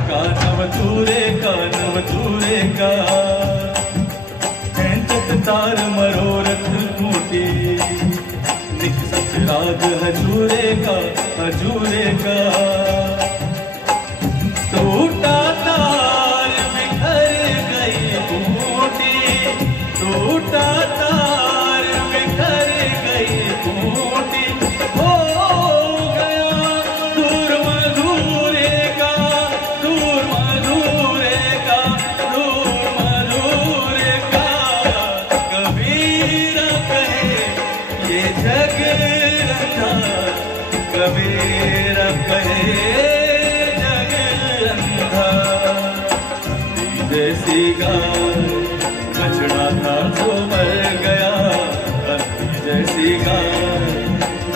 का नवतूरे का, नवतूरे का। खेंचत तार मरोरत टूटी, निकसत राग हजूरे का, हजूरे का। टूटा तार बिखर गई बूटी, टूटा तार बिखर गई बूटी। हो गया दूर मधुरे का, दूर मधुरे का, दूर मधुरे का। कबीरा कहे ये जग अंधा, कबीरा कहे जग अंधा। जैसी गाय बछड़ा था जो मर गया, जैसी गाय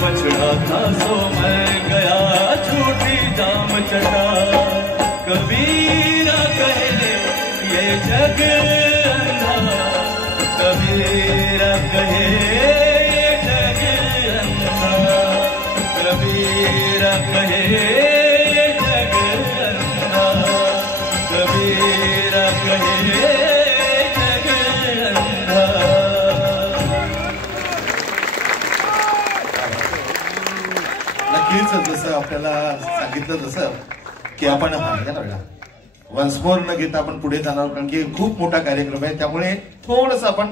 बछड़ा था सो मर गया। झूठी जाम चटा कबीरा कहे ये जग अंधा, कबीरा कहे ये जग अंधा, कबीरा कहे ये जग अंधा, कबीरा कहे जग अंधा। नक्कीच जसं आपल्याला सांगितलं तसं की आपण वन्स मोर न घेता आपण पुढे जाणार, कारण की खूप मोठा कार्यक्रम आहे, त्यामुळे थोडस आपण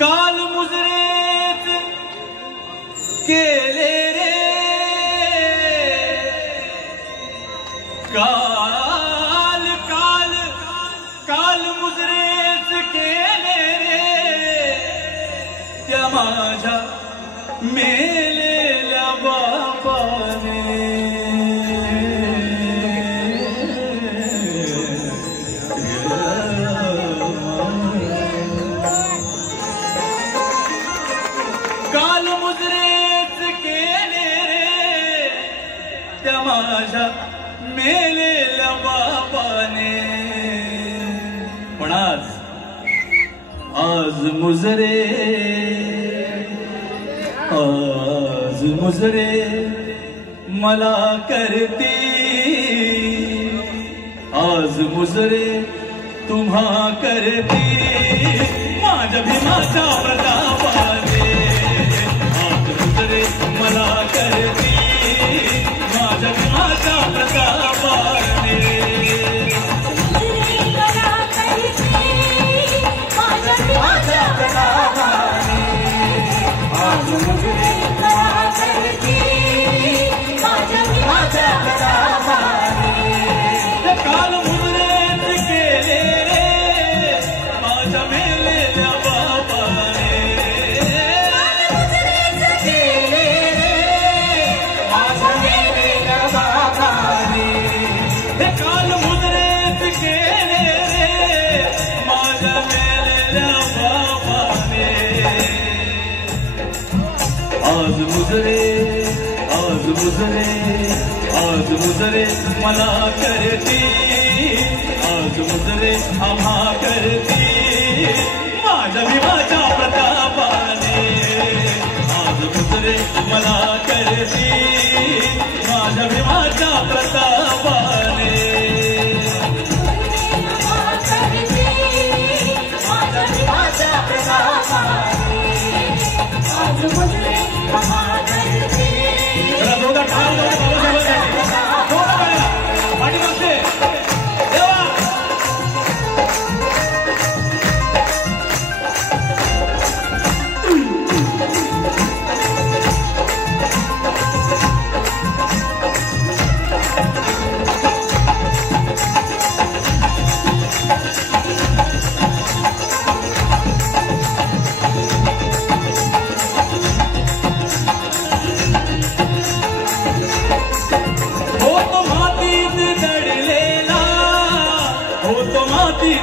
काल मुजरेत केले रे, काल काल काल मुजरेत केले रे, त्या माझ्या मेलेल्या बापाने। माझ्या मेलेल्या बाबाने. पण आज मुजरे मला करती. आज मुजरे तुम्हा करती माझ्या भीमाच्या प्रतापाने. आज मुजरे मला करती माझ्या भीमाच्या प्रतापाने. काल मुजरेत केले रे माझ्या मेलेल्या बाबाने. काल मुजरेत केले रे माझ्या मेलेल्या बाबाने. आज मुजरे मला करती. आज मुजरे आम्हा करती माझ्या भीमाच्या प्रतापाने. आज मुजरे मला करती माझ्या भीमाच्या प्रतापाने.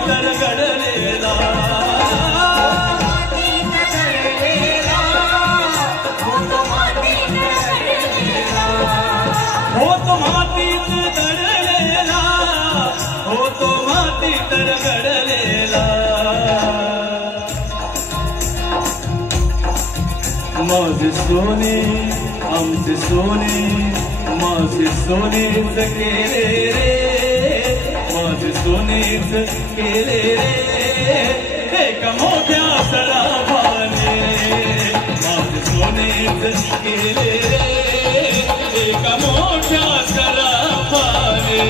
तरगडलेला होतो मातीत दडलेला. होतो मातीत तरगडलेला. माझे सोने आमचे सोने माझे सोनेच केले रे. माझे सोनेच केले रे एका मोठ्या सराफाने. माझे सोनेच केले रे एका मोठ्या सराफाने.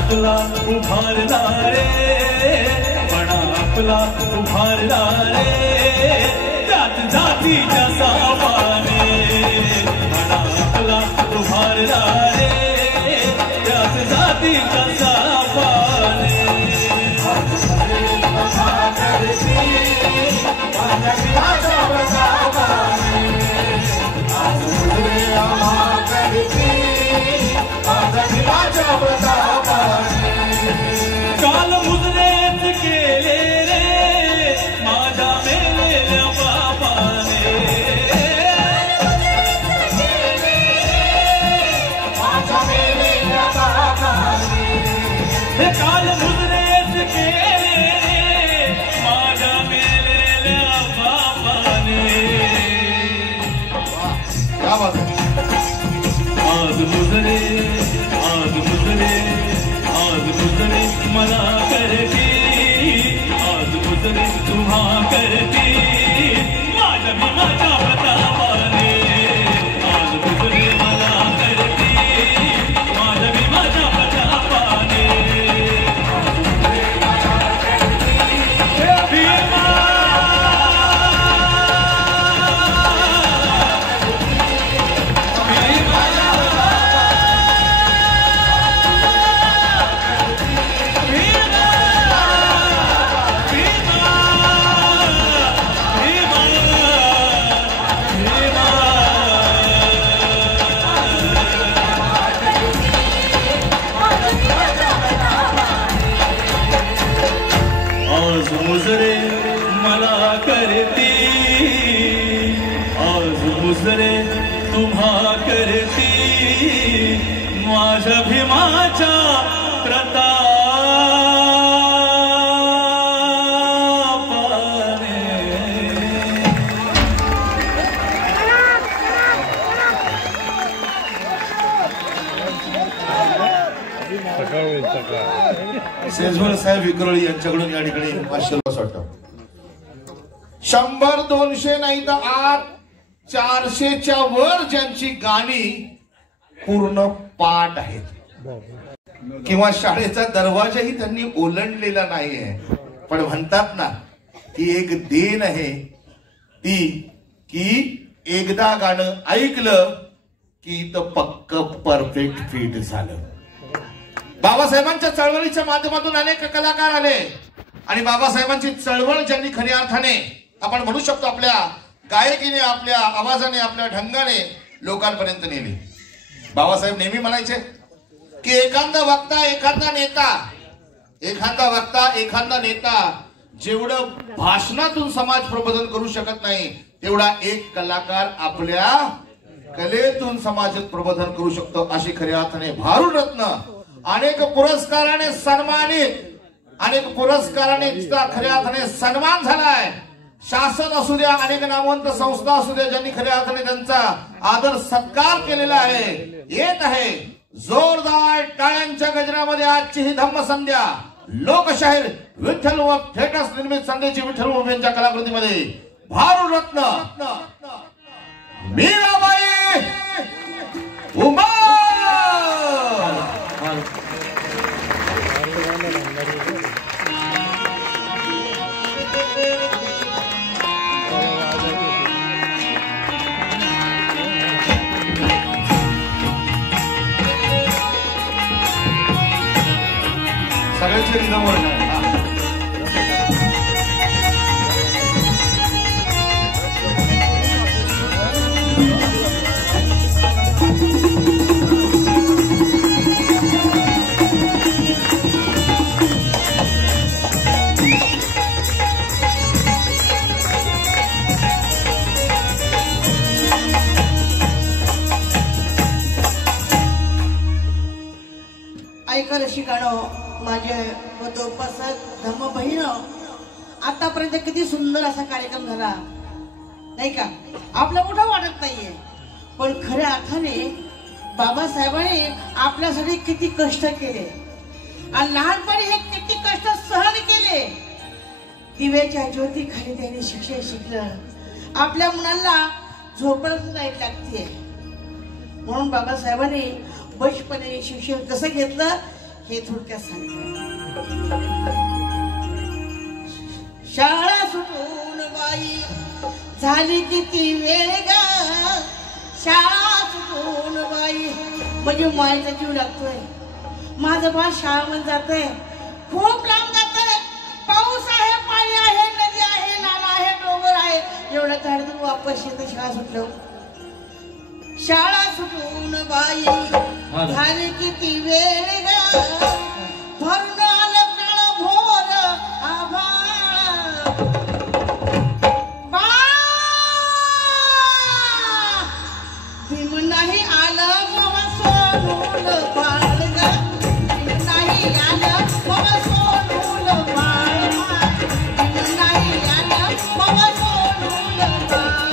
आपला उभारला रे, पण आपला उभारला रे, त्यात जातीच्या सामाने, पण आपला उभारला रे. क्या बात है. आज मुजरे मला करती, आज मुजरे तुम्हा करती, माझ्या भीमाच्या प्रतापाने. आज मुजरे मला करती, माझ्या भीमाच्या प्रतापाने. भीमा मुजरे मला करती, आज मुजरे तुम्हा करती, माझ्या भीमाच्या प्रतापाने. सेजवळ साहेब विक्रोळी यांच्याकडून या ठिकाणी 500 वाटतं. 100 200 नाही तर आज 400च्या वर ज्यांची गाणी पूर्ण पाठ आहेत किंवा शाळेचा दरवाजाही त्यांनी ओलांडलेला नाहीये, पण म्हणतात ना की एक देण आहे ती की एकदा गाणं ऐकलं की तर पक्क परफेक्ट फिट झालं. बाबासाहेबांच्या चळवळीच्या माध्यमातून अनेक कलाकार आले आणि बाबासाहेबांची चळवळ ज्यांनी खऱ्या अर्थाने आपण म्हणू शकतो आपल्या गायकीने, आपल्या आवाजाने, आपल्या ढंगाने लोकांपर्यंत नेली. बाबासाहेब नेहमी म्हणायचे की एखादा वक्ता, एखादा नेता जेवढं भाषणातून समाज प्रबोधन करू शकत नाही तेवढा एक कलाकार आपल्या कलेतून समाज प्रबोधन करू शकतो. अशी खऱ्या अर्थाने भारूड रत्न अनेक पुरस्काराने सन्मानित, अनेक पुरस्काराने खऱ्या अर्थाने सन्मान झालाय. शासन असू द्या, अनेक नामवंत संस्था असू द्या, ज्यांनी खऱ्या अर्थाने त्यांचा आदर सत्कार केलेला आहे. येत आहे जोरदार टाळ्यांच्या गजरामध्ये आजची ही धम्म संध्या लोकशाहीर विठ्ठल व थिएटर्स निर्मित संध्याची विठ्ठल यांच्या कलाकृतीमध्ये भारूड रत्न मीराबाई उमा. सगळ्यांचे रिदम आहे. ऐका रशी गाणं माझे दोपासक धम्म बहीण. आतापर्यंत किती सुंदर असा कार्यक्रम झाला नाही का? आपलं मोठं वाटत नाहीये, पण खऱ्या अर्थाने बाबासाहेबांनी आपल्यासाठी किती कष्ट केले आणि लहानपणी हे किती कष्ट सहन केले. दिव्याच्या ज्योती खाली त्यांनी शिक्षण शिकलं. आपल्या मुलांना झोपडच नाही लागते, म्हणून बाबासाहेबांनी बचपणे शिक्षण कसं घेतलं हे थोडक्यात सांगते. शाळा सुटून बाई झाली किती वेळ गा, शाळा सुटून बाई म्हणजे मायचा जीव लागतोय. माझं बा शाळामध्ये जातंय, खूप लांब जातंय. पाऊस आहे, पाणी आहे, नदी आहे, नाला आहे, डोंगर आहे, एवढं झाडून वापस येतं शाळा सुटलं. शाळा सुटून बाई झाली किती वेळ गा, भरून आलं काळ भोर आभाळ. भीम नाही आलं मग सोडून बाळ ग, भीम नाही आलं मग सोडून बाळ, भीम नाही आलं मग सोडून बाळ.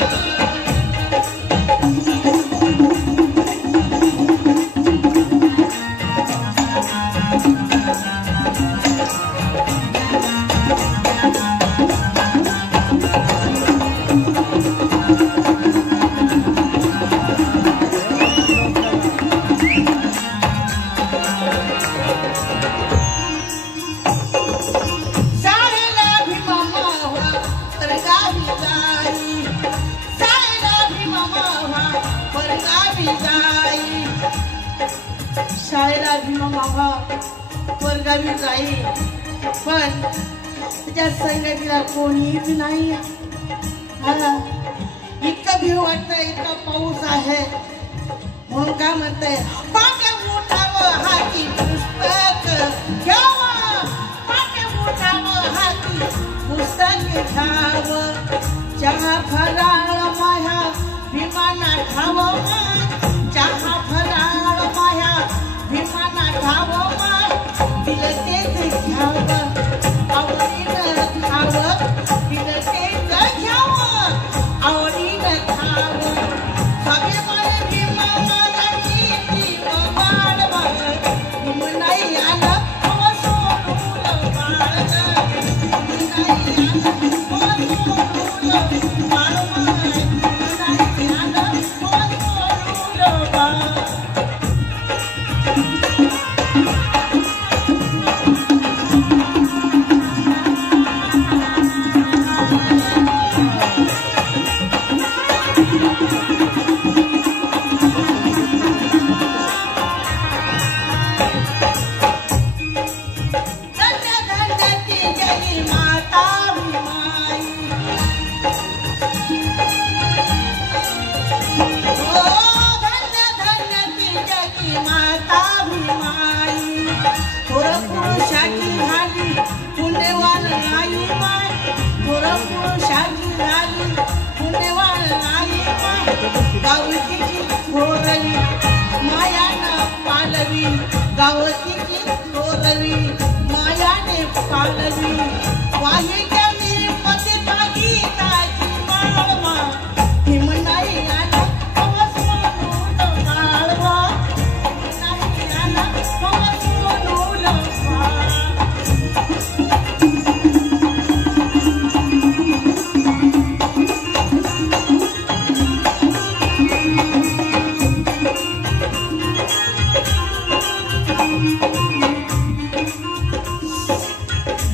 मावा परगावी जाई पण त्याच्या संगतीला कोणीच नाही. मला इतकं भीव वाटतंय, इतका पाऊस आहे म्हणून काय म्हणते पाट्या मोठावं हाती पुस्तक घ्यावं, पाट्या मोठावं हाती पुस्तक घ्यावं, चहा फराळ माया विमाना ठावं, चहा फराळ माया विमाना ठावं, दिलं तेच घ्यावं आवडीनं खावं, दिलं तेच घ्यावं आवडीनं खावं, सगळे मला विमानाला किती बाळवा, भीम नाही आला हो सोडून बाळगं, भीम नाही आला हो सोडून बाळवा, भीम नाही आला हो सोडून बाळगं. गावतीची थोरवी मायाने पालवी, वाही कमी पती गीताची माळवा, भीम नाही आला हवस म्हणून बाळवा, भीम नाही आला हवस म्हणून बाळवा.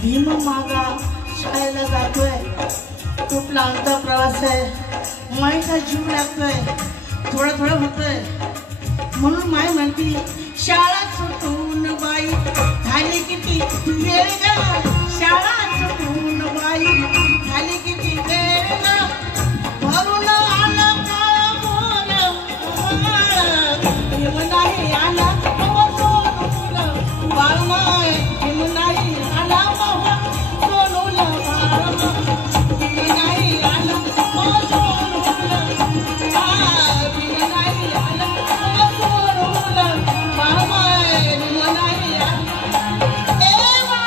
भीम मागा शाळेला जातोय, खूप लांबचा प्रवास आहे, माईचा जीव लागतोय, थोडं थोडं होतोय म्हणून माय म्हणती शाळा सुटून बाई झाली किती वेळ ग, शाळा सुटून बाई झाली किती वेळ ग, भरून आलं काळा मोर भीम नाही आला हो सोडून बाळमाय, भीम नाही आला हो सोडून बाळमा, भीम नाही आला हो सोडून भीम नाही आला हो सोडून बाळमाय, भीम नाही आला देवा.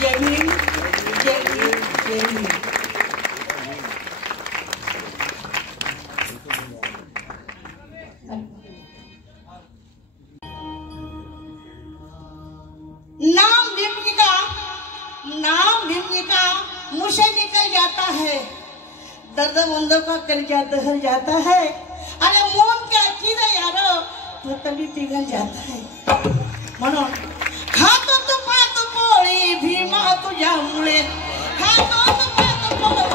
जय भीम, जय भीम, जय भीम. नाम भीम का मुझे निकल जाता है, दर्द मंदों का कलेजा दहल जाता है, अरे मोम क्या चीज है यारो तो तभी पिघल जाता है. म्हणून खातो तुपात पोळी भीमा तुझ्यामुळे, खातो तुपात पोळी,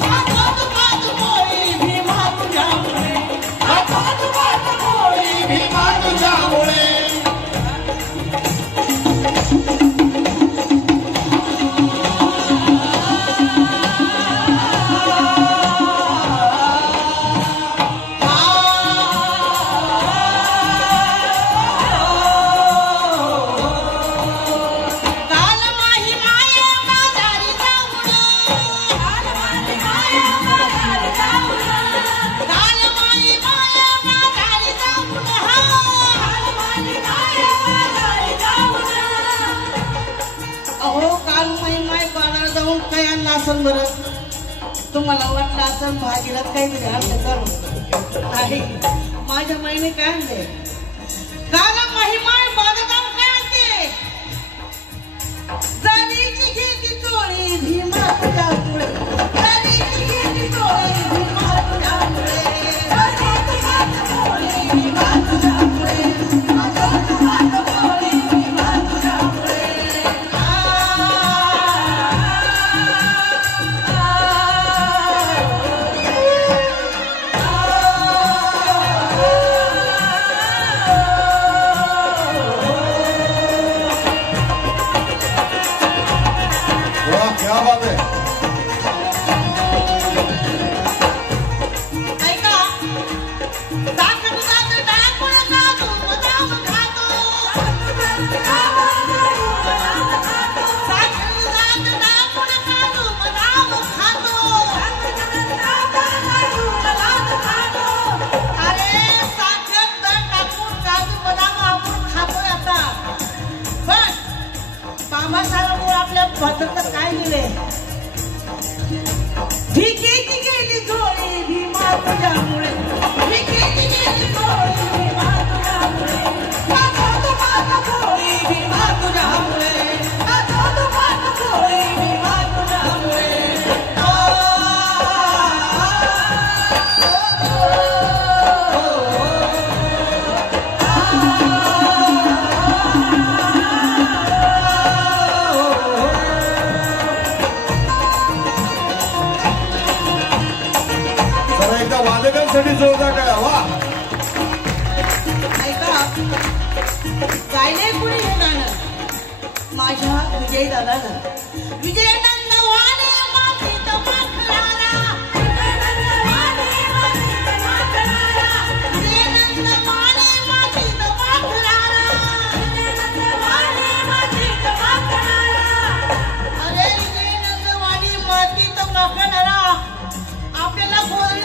खातो तुपात पोळी भीमा तुझ्यामुळे, खातो तुपात पोळी भीमा तुझ्यामुळे. असं बरं तुम्हाला वाटलं असं भाजीला काहीतरी अर्थ करू नाही. माझ्या माईने काय आणले गाला महिमाय बागगाव काय आणते, जाणीची घेती चोळी भीमा तुझ्यामुळे, जाणीची घेती चोळी भीमा तुझ्यामुळे, भीमा तुझ्यामुळे, क्या बात आहे. ऐका साखर जात टाकून खातो बदाम खातो साखर जात टाकून खातो बदाम खातो अरे साखर टाकून काजू बदाम आपण खातोय आता. पण बाबासाहेबांनी आपल्या भद्रता काय दिले. भिकेची गेली जोडी भीमा तुझ्यामुळे भिकेची गेली जोडी भीमा तुझ्यामुळे आता तू मात जोडी भीमा तुझ्यामुळे आता तू मात जोडी भीमा तुझ्यामुळे. वादकांसाठी जोरदार टाळ्या. वा. ऐका गायले कुणी हे गाणं माझ्या विजय दादानं. विजय नंदवाने मातीत माखणारा विजय नंदवाने मातीत माखणारा विजय नंदवाने मातीत माखणारा विजय नंदवाने मातीत माखणारा. अरे विजय नंदवाने मातीत माखणारा आपल्याला गोरी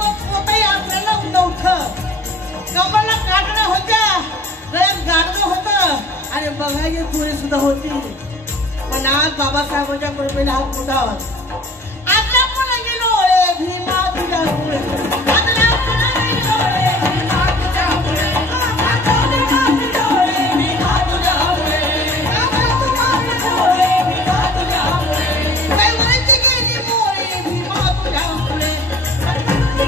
पोतही आपल्याला नव्हतं. कमरला काढणं होत्या गळ्यात गाडणं होतं आणि बघायचे चोरी सुद्धा होती. पण आज बाबासाहेबांच्या कृपेला हात मोठा आपल्या पुन्हा गेलो रे भीमा तुझ्यामुळे आपल्या पुन्हा गेलो रे भीमा तुझ्यामुळे आता भीमा तुझ्यामुळे भीमा तुझ्यामुळे आता भीमा तुझ्यामुळे कैवराची गेली मोरे भीमा तुझ्यामुळे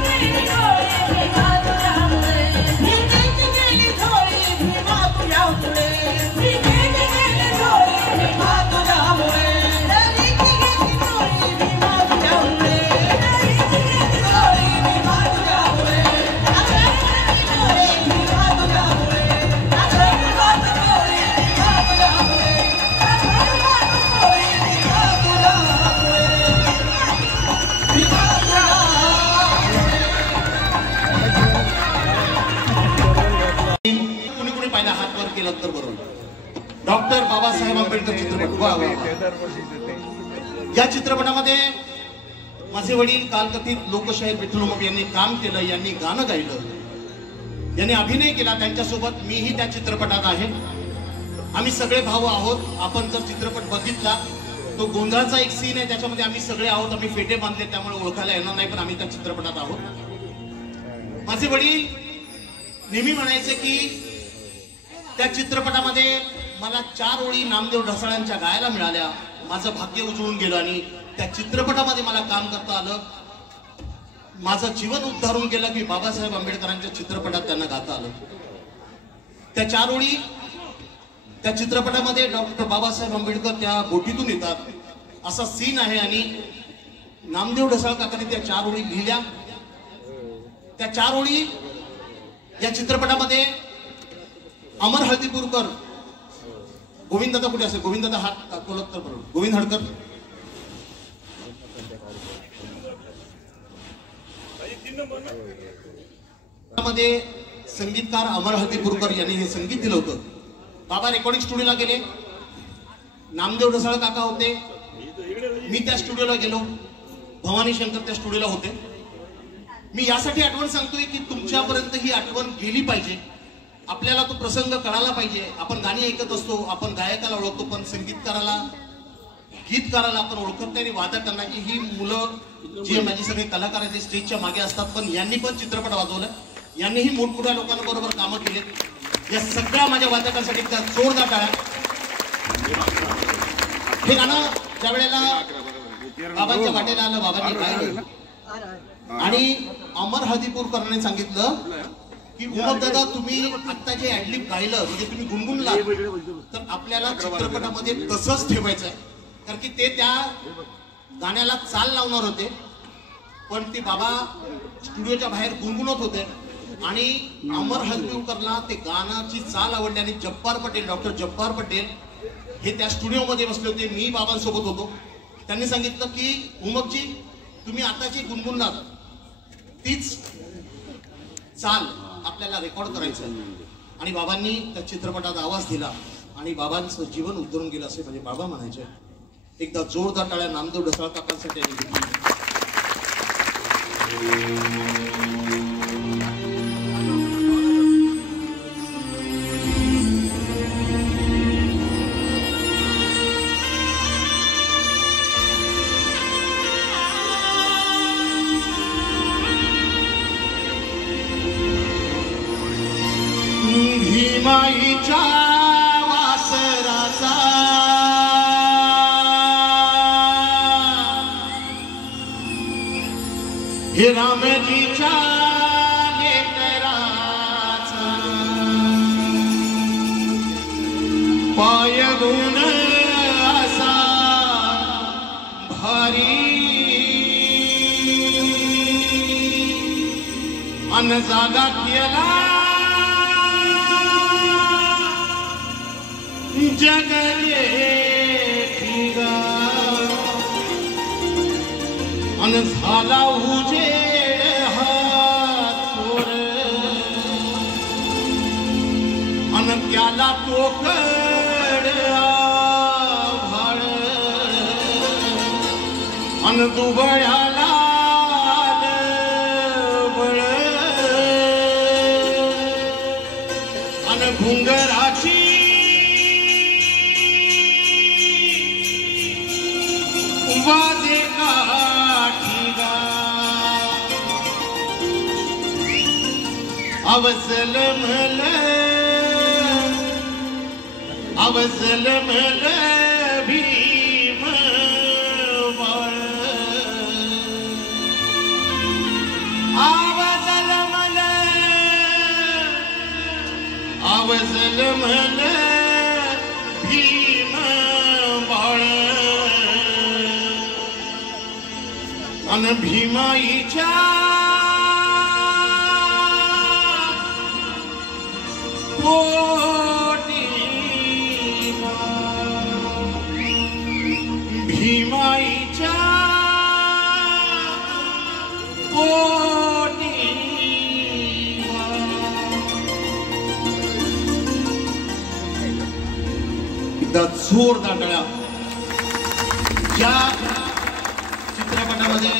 गेली मोरे भीमा तुझ्यामुळे भिकेची गेली थोडी भीमा तुझ्यामुळे भिकेची गेली थोडी भीमा तुझ्यामुळे दरीची गेली थोडी भीमा तुझ्यामुळे दरीची गेली थोडी भीमा तुझ्यामुळे आता गेली थोडी भीमा तुझ्यामुळे आता भीमा थोडी भीमा तुझ्यामुळे आता भीमा थोडी भीमा तुझ्यामुळे भीमा कुणी कुणी पाहिला हात वर केलं तर बरोबर. डॉक्टर बाबासाहेब आंबेडकर चित्रपट. वा वा. या चित्रपटामध्ये माझे वडील कालकथित लोकशाहीर विठ्ठल उमप यांनी काम केलं, यांनी गाणं गायलं, यांनी अभिनय केला. त्यांच्यासोबत मीही त्या चित्रपटात आहे. आम्ही सगळे भाऊ आहोत. आपण जर चित्रपट बघितला तो गोंधळाचा एक सीन आहे, त्याच्यामध्ये आम्ही सगळे आहोत. आम्ही फेटे बांधले त्यामुळे ओळखायला येणार नाही, पण आम्ही त्या चित्रपटात आहोत. माझे वडील नेहमी म्हणायचे की त्या चित्रपटामध्ये मला 4 ओळी नामदेव ढसाळांच्या गायला मिळाल्या. माझं भाग्य उजळून गेलं आणि त्या चित्रपटामध्ये मला काम करता आलं. माझं जीवन उद्धारून गेलं की बाबासाहेब आंबेडकरांच्या चित्रपटात त्यांना गाता आलं. त्या 4 ओळी त्या चित्रपटामध्ये डॉक्टर बाबासाहेब आंबेडकर त्या बोटीतून येतात असा सीन आहे आणि नामदेव ढसाळ काकांनी त्या 4 ओळी लिहिल्या. त्या 4 ओळी या चित्रपटामध्ये अमर हळदीपूरकर, गोविंददादा कुठे असेल, गोविंददादा हात दाखवलं तर बरोबर, गोविंद हडकर, मध्ये संगीतकार अमर हळदीपूरकर यांनी हे संगीत दिलं होतं. बाबा रेकॉर्डिंग स्टुडिओला गेले. नामदेव ढसाळ काका होते, मी त्या स्टुडिओला गेलो, भवानी शंकर त्या स्टुडिओला होते. मी यासाठी आठवण सांगतोय की तुमच्यापर्यंत ही आठवण गेली पाहिजे. आपल्याला तो प्रसंग कळाला पाहिजे. आपण गाणी ऐकत असतो, आपण गायकाला ओळखतो, पण संगीतकाराला, गीतकाराला आपण ओळखत नाही. आणि वादकांना की ही मुलं जी माझी सगळे कलाकार आहेत ते स्टेजच्या मागे असतात, पण यांनी पण चित्रपट वाजवलं, यांनीही मोठमोठ्या लोकांबरोबर कामं केलीत. या सगळ्या माझ्या वादकांसाठी त्या जोरदार टाळ्या. हे गाणं ज्या वेळेला बाबांच्या वाटेला आलं, बाबांनी गायलं आणि अमर हळदीपूरकरांनी सांगितलं की उमप दादा तुम्ही आता जे ऍडलिप गायलं म्हणजे तुम्ही गुणगुणला तर आपल्याला चित्रपटामध्ये तसंच ठेवायचं आहे. कारण की ते त्या गाण्याला चाल लावणार होते, पण ते बाबा स्टुडिओच्या बाहेर गुणगुणत होते आणि अमर हळदीपूरकरला ते गाण्याची चाल आवडली आणि जब्बार पटेल, डॉक्टर जब्बार पटेल हे त्या स्टुडिओमध्ये बसले होते. मी बाबांसोबत होतो. त्यांनी सांगितलं की उमकजी तुम्ही आताची गुणगुणलात तीच चाल आपल्याला रेकॉर्ड करायचं आणि बाबांनी त्या चित्रपटात आवाज दिला आणि बाबांचं जीवन उद्धरून गेलं असे म्हणजे बाबा म्हणायचे. एकदा जोरदार टाळ्या नामदेव ढसाळ काकांसाठी भीमाईच्या वासराचा हे रामजीच्या लेकराचा पाय गुण असा भारी अन जागा केला जगले फिगा अन झाला उजेड हातोर अन त्याला तोकड आभाळ अन दुबळ्याला बळ अन घुंगराची वाजे काठीगा अवसल मल भीम बाळ अवसल मल भीम बाळ अन भीमाईच्या पोटी भीमाईच्या पोटी एकदा जोरदार टाळ्या. ज्या चित्रपटामध्ये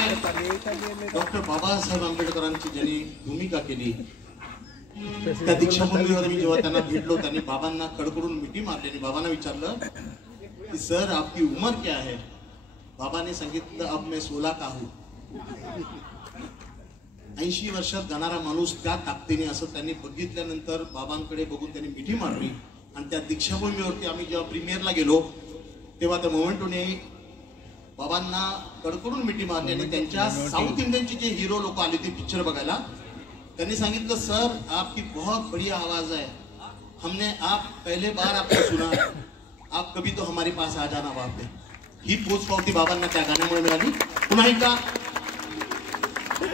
डॉक्टर बाबासाहेब आंबेडकरांची ज्यांनी भूमिका केली त्या दीक्षाभूमीवर मी जेव्हा त्यांना भेटलो त्यांनी बाबांना कडकडून मिठी मारली आणि बाबांना विचारलं की सर आपकी उम्र क्या है. बाबांनी सांगितलं अब मैं 16 का हूं. 80 वर्षात जाणारा माणूस त्या ताकदीने असं त्यांनी बघितल्यानंतर बाबांकडे बघून त्यांनी मिठी मारली आणि त्या दीक्षाभूमीवरती आम्ही जेव्हा प्रीमियरला गेलो तेव्हा त्या मोमेंटोने बाबांना कडकडून मिठी मारली आणि त्यांच्या साऊथ इंडियनचे जे हिरो लोक आले ते पिक्चर बघायला त्यांनी सांगितलं सर आपकी बहुत बढ़िया आवाज है, हमने आप पहले बार आपको सुना, आप कभी तो हमारे पास आ जाना वहां पे. ही पोचपावती बाबांना त्या गाण्यामुळे मिळाली. पुन्हा एकदा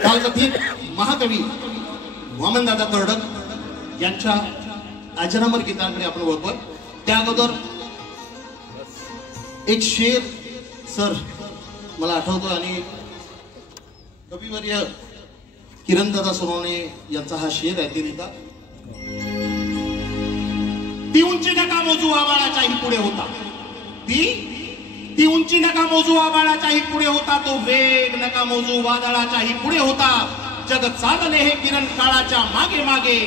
कालकथित महाकवी वामनदादा कर्डक यांच्या अजरामर गीतांकडे आपण वळतोय. त्या अगोदर एक शेर सर मला आठवतो आणि कविवर्य किरणदादा सोनवणे यांचा हा शेर आहे. ते लिहितात ती उंची नका मोजू आबाळाच्याही पुढे होता, ती उंची नका मोजू आबाळाच्याही पुढे होता, तो वेग नका मोजू वादळाच्याही पुढे होता. जग चालले हे किरण काळाच्या मागे मागे,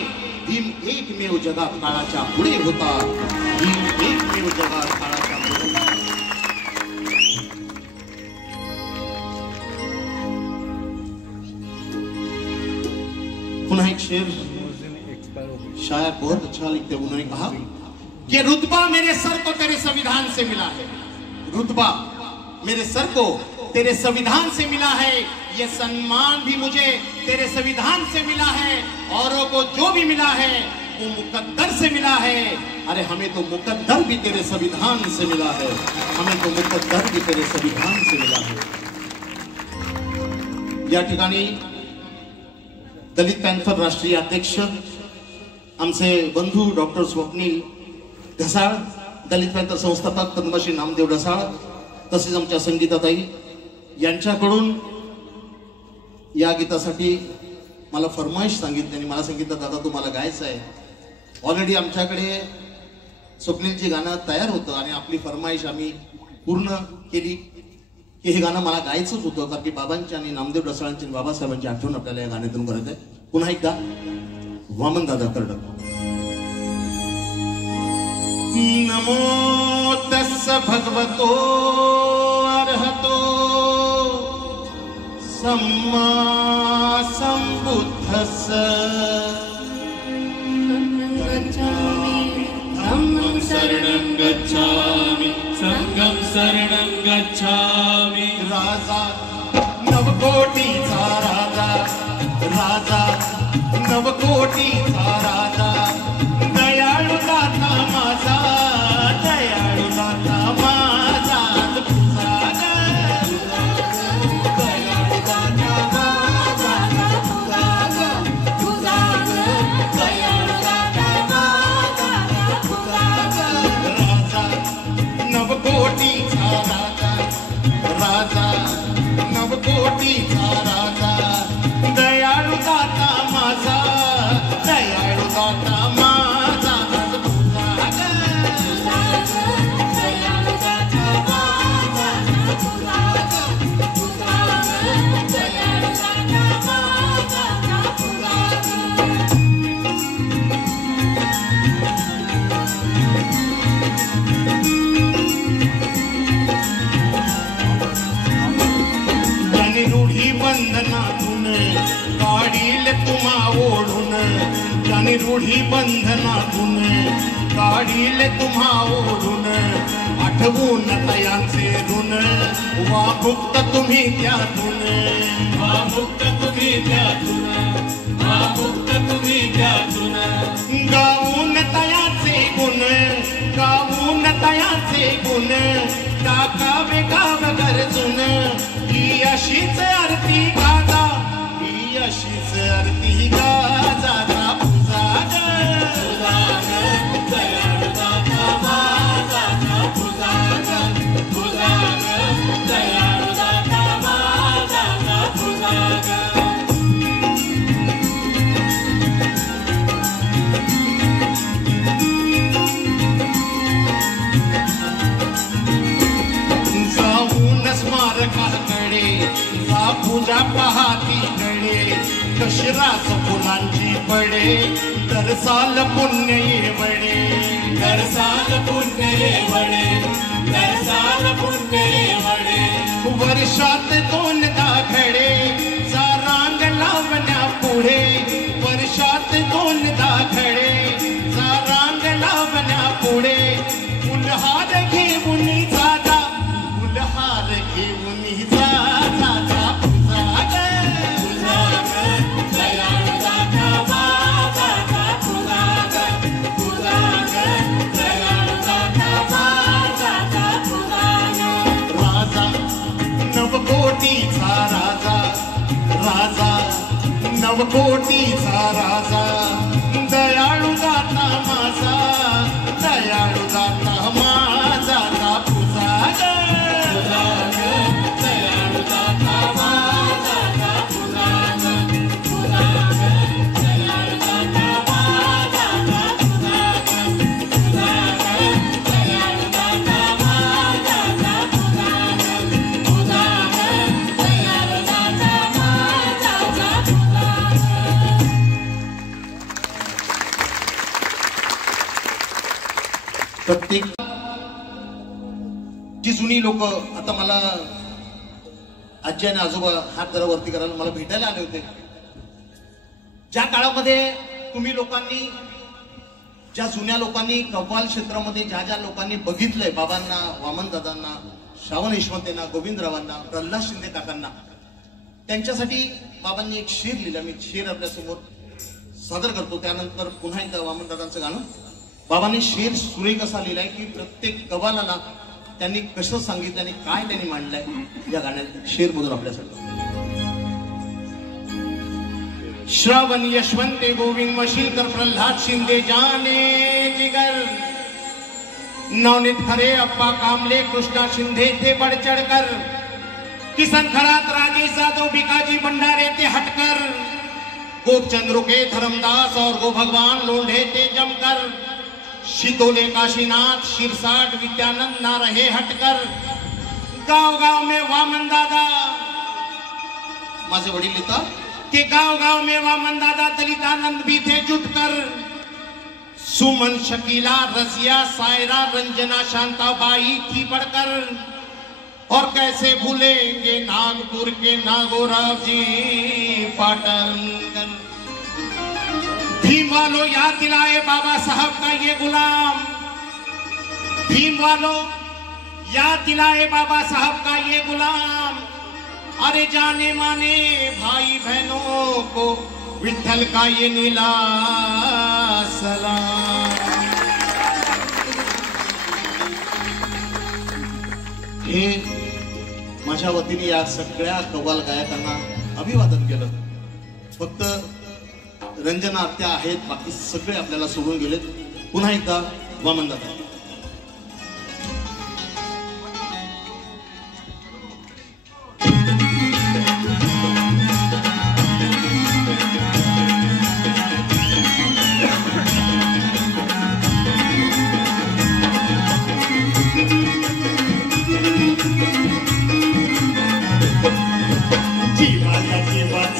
भीम एकमेव जगात काळाच्या पुढे होता, भीम एकमेव जगात काळाच्या पुढे. पुनः एक शेर शायर बहुत अच्छा लिखते. उन्होंने कहा कि रुतबा मेरे सर को तेरे संविधान से मिला है, रुतबा मेरे सर को तेरे संविधान से मिला है, ये सम्मान भी मुझे तेरे संविधान से मिला है, औरों को जो भी मिला है वो मुकद्दर से मिला है. अरे हमें तो मुकद्दर भी तेरे संविधान से मिला है, हमें तो मुकद्दर भी तेरे संविधान से मिला है. या ठिकाणी दलित पॅन्थर राष्ट्रीय अध्यक्ष आमचे बंधू डॉक्टर स्वप्नील ढसाळ, दलित पॅन्थर संस्थापक पद्मश्री नामदेव ढसाळ, तसेच आमच्या संगीताताई यांच्याकडून या गीतासाठी मला फरमाईश सांगितली. मला सांगितलं दादा तुम्हाला गायचं आहे. ऑलरेडी आमच्याकडे स्वप्नीलची गाणं तयार होतं आणि आपली फरमाईश आम्ही पूर्ण केली की हे गाणं मला गायचंच होतं, कारण की बाबांची आणि नामदेव ढसाळांची आणि बाबासाहेबांची आठवण आपल्याला या गाण्यातून करत आहे. पुन्हा एकदा वामन दादा कर्डक. नमो तस्स भगवतो अर्हतो सम्मा सम्बुद्धस्स धम्मं शरणं गच्छामि संघं शरणं गच्छामि. राजा नवकोटीचा राजा, राजा नवकोटीचा राजा, दयाळू दाता माझा, दयाळू दाता माझा, तुझा दयाळू दाता माझा, दयाळू दाता माझा, राजा नवकोटीचा राजा, राजा नवकोटीचा राजा, दयाळू दाता माझा, दयाळू दाता माझा, दयाळू दाता माझा, दयाळू ज्याने रूढी बंधनातून काढील तुम्हा ओढून, ज्याने रूढी बंधनातून काढील तुम्हा ओढून, आठवून तयांचे ऋण, वा मुक्त तुम्ही त्यातून, वा मुक्त तुम्ही त्यातून, वा मुक्त तुम्ही त्यातून. गाऊन तयाचे गुण, गाऊन तयाचे गुण, टाकावे गाव गरजून, ही अशीच आरती गाजा, ही अशीच आरती गाजा, तुझा दयाळू दाता माझा, तुझा दयाळू दाता माझा, तुझा. जाऊन स्मारकाकडे जा पूजा पहातीकडे, कशरास फुलांची पडे, दरसाल पुण्य येवडे, दरसाल पुण्य येवडे, दरसाल पुण्य येवडे. वर्षात दोनदा घडे, जा रांग लावण्या पुढे, वर्षात दोनदा घडे, जा रांग लावण्या पुढे, फुलहार घेऊन जागा, फुलहार घेऊन जागा, दयाळू दाता माझा, दयाळू दाता माझा, राजा नवकोटीचा राजा, राजा नवकोटीचा राजा, दयाळू दाता माझा, दयाळू दाता माझा, तुझा दयाळू दाता माझा, दयाळू दाता माझा, दयाळू दाता प्रत्येक जी जुनी लोक, आता मला आजी आणि आजोबा हात जरा वरती करायला मला भेटायला आले होते. ज्या काळामध्ये तुम्ही लोकांनी, ज्या जुन्या लोकांनी कव्वाल क्षेत्रामध्ये ज्या ज्या लोकांनी बघितलंय, बाबांना, वामन दादांना, श्रावण यशवंतेंना, गोविंदरावांना, प्रल्हाद शिंदे काकांना, त्यांच्यासाठी बाबांनी एक शेर लिहिला. मी शेर आपल्या समोर सादर करतो. त्यानंतर पुन्हा एकदा वामन दादांचं गाणं. बाबांनी शेर सुरेख असा लिहिलाय की प्रत्येक कव्वालाला त्यांनी कसं सांगितलं आणि काय त्यांनी मांडलंय या गाण्यात. शेर मधून आपल्यासाठी. श्रावण यशवंते गोविंद मशीलकर प्रल्हाद शिंदे जाने जिगर, नवनीत खरे, अप्पा कांबळे, कृष्णा शिंदे थे बड़चड़कर, किशन खरात, राजेश जाधव, भिकाजी भंडारे थे हटकर, गोपचंद्र के धर्मदास और गो भगवान लोंढे थे जमकर, शीतोले काशीनाथ, शिरसाट, विद्यानंद ना रहे हटकर, गांव गांव में वामन दादा, माझे वडील लिहितात के गांव गांव में वामन दादा दलितानंद भी थे जुटकर, सुमन, शकीला, रसिया, सायरा, रंजना, शांताबाई थी बढ़कर, और कैसे भूलेंगे नागपुर के नागोराव जी पाटनकर। भीम वालों याद दिलाए बाबा साहब का ये गुलाम, भीम वालों याद दिलाए बाबा साहब का ये गुलाम, अरे जाने माने भाई बहनों को विठ्ठल का ये नीला सलाम। हे माझ्या वतीने या सगळ्या कव्वाल गायकांना अभिवादन केलं. फक्त रंजना आत्या आहेत, बाकी सगळे आपल्याला सोडून गेलेत. पुन्हा एकदा वामनदादा.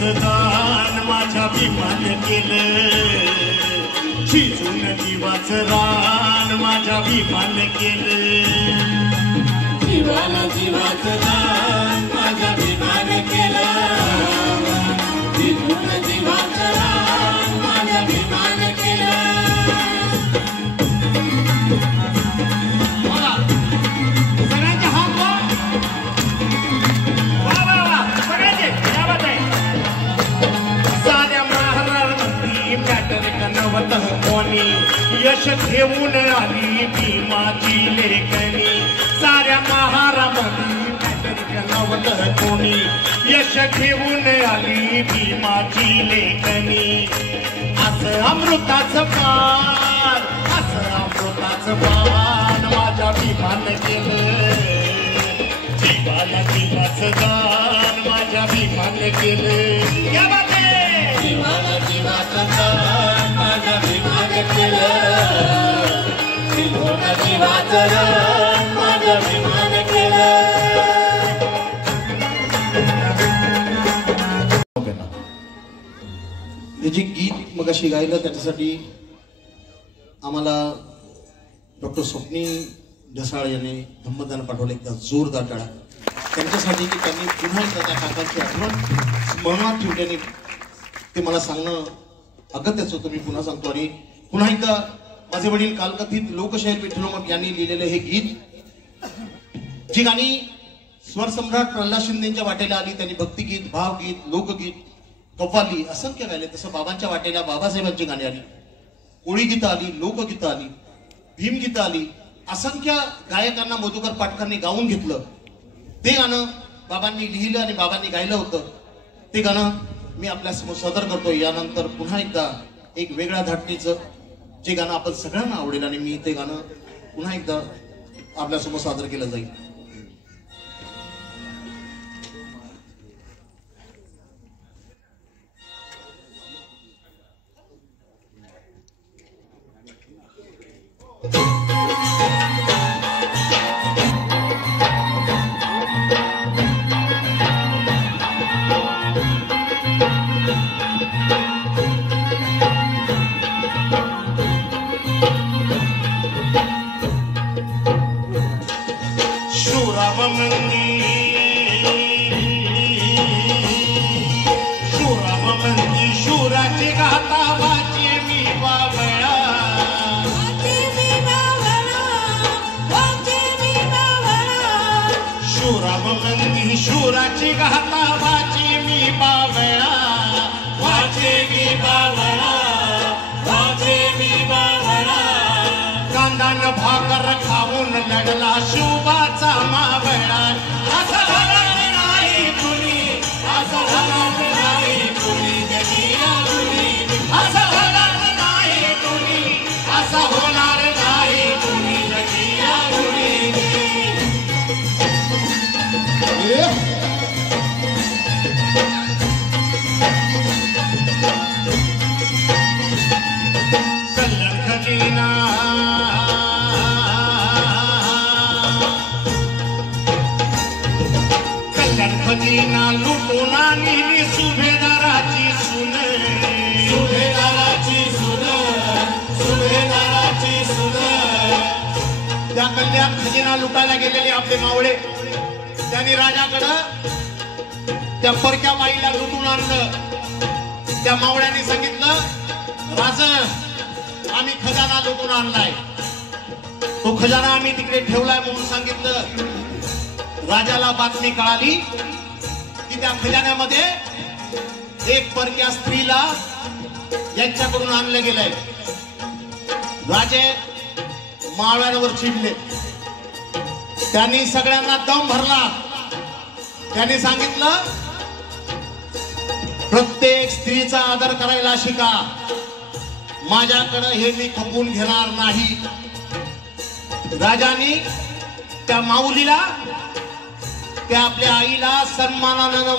दान माझ्या भीमान केलं, शिजून जीवाचं रान माझ्या भीमान केलं, जीवाला जीवाचं दान माझ्या भीमान केलं, शिजून जीवाचं रान माझ्या भीमान केलं. सगळ्यांचे हात वा वा वा वा, सगळ्यांचे क्या बात आहे. साऱ्या महाराष्ट्राची पॅटर्न कनवत कोणी, यश घेऊन आली भीमाची लेखणी. साऱ्या महाराष्ट्राची पॅटर्न कनवत कोणी, यश घेऊन आली भीमाची लेखणी. असं अमृताचं पान, असं अमृताचं पान माझ्या भीमान केलं, जीवाला जीवाचं दान माझ्या भीमान केलं. क्या बात आहे. जीवाला जीवाचं दान माझ्या भीमान केलं, शिजून जीवाचं रान माझ्या भीमान केलं. हे जे गीत मगाशी गायलं त्याच्यासाठी आम्हाला डॉक्टर स्वप्नी ढसाळ यांनी धम्मदान पाठवलं. एकदा जोरदार टाळा त्यांच्यासाठी की त्यांनी पुन्हा एकदा त्या काकांची आठवण स्मरणात ठेवल्याने ते मला सांगणं अगत्यच होतं. मी पुन्हा सांगतो. आणि पुन्हा एकदा माझे वडील कालकथित लोकशाहीर विठ्ठल यांनी लिहिलेलं हे गीत, जी गाणी स्वरसम्राट प्रल्हाद शिंदेच्या वाटेला आली. त्यांनी भक्तिगीत, भावगीत, लोकगीत, कव्वाली असंख्य गायले. तसं बाबांच्या वाटेला बाबासाहेबांची गाणी आली, कोळी गीतं आली, लोकगीतं आली, भीमगीतं आली. असंख्य गायकांना मधुकर पाटकरने गाऊन घेतलं. ते गाणं बाबांनी लिहिलं आणि बाबांनी गायलं होतं. ते गाणं मी आपल्यासमोर सादर करतोय. यानंतर पुन्हा एकदा एक वेगळ्या धाटणीचं जे गाणं आपण सगळ्यांना आवडेल आणि मी ते गाणं पुन्हा एकदा आपल्यासमोर सादर केलं जाईल. शूराची गाता वाचे मी बावळा, वाचे मी बावळा, वाचे मी बावळा. कांदान भाकर खाऊन लढला शुभाचा मावळा. असं होणार नाही कुणी, असं होणार नाही कुणी जगिया कुणी, असं होणार नाही कुणी, असं होणार नाही कुणी जगिया हिना लुटून नेली सुभेदाराची सून सुभेदाराची सून सुभेदाराची सून त्या कल्याण खजिना लुटायला गेलेले आपले मावळे त्यांनी राजाकडं त्या परक्या बाईला लुटून आणलं. त्या मावळ्यांनी सांगितलं राज आम्ही खजाना लुटून आणलाय तो खजाना आम्ही तिकडे ठेवलाय म्हणून सांगितलं. राजाला बातमी कळाली की त्या खजान्यामध्ये एक परक्या स्त्रीला यांच्याकडून आणलं गेलंय. राजे मावळ्यांवर चिडले. त्यांनी सगळ्यांना दम भरला. त्यांनी सांगितलं प्रत्येक स्त्रीचा आदर करायला शिका. माझ्याकडे हे मी खपवून घेणार नाही. राजांनी त्या माऊलीला त्या आपल्या आईला सन्मानानं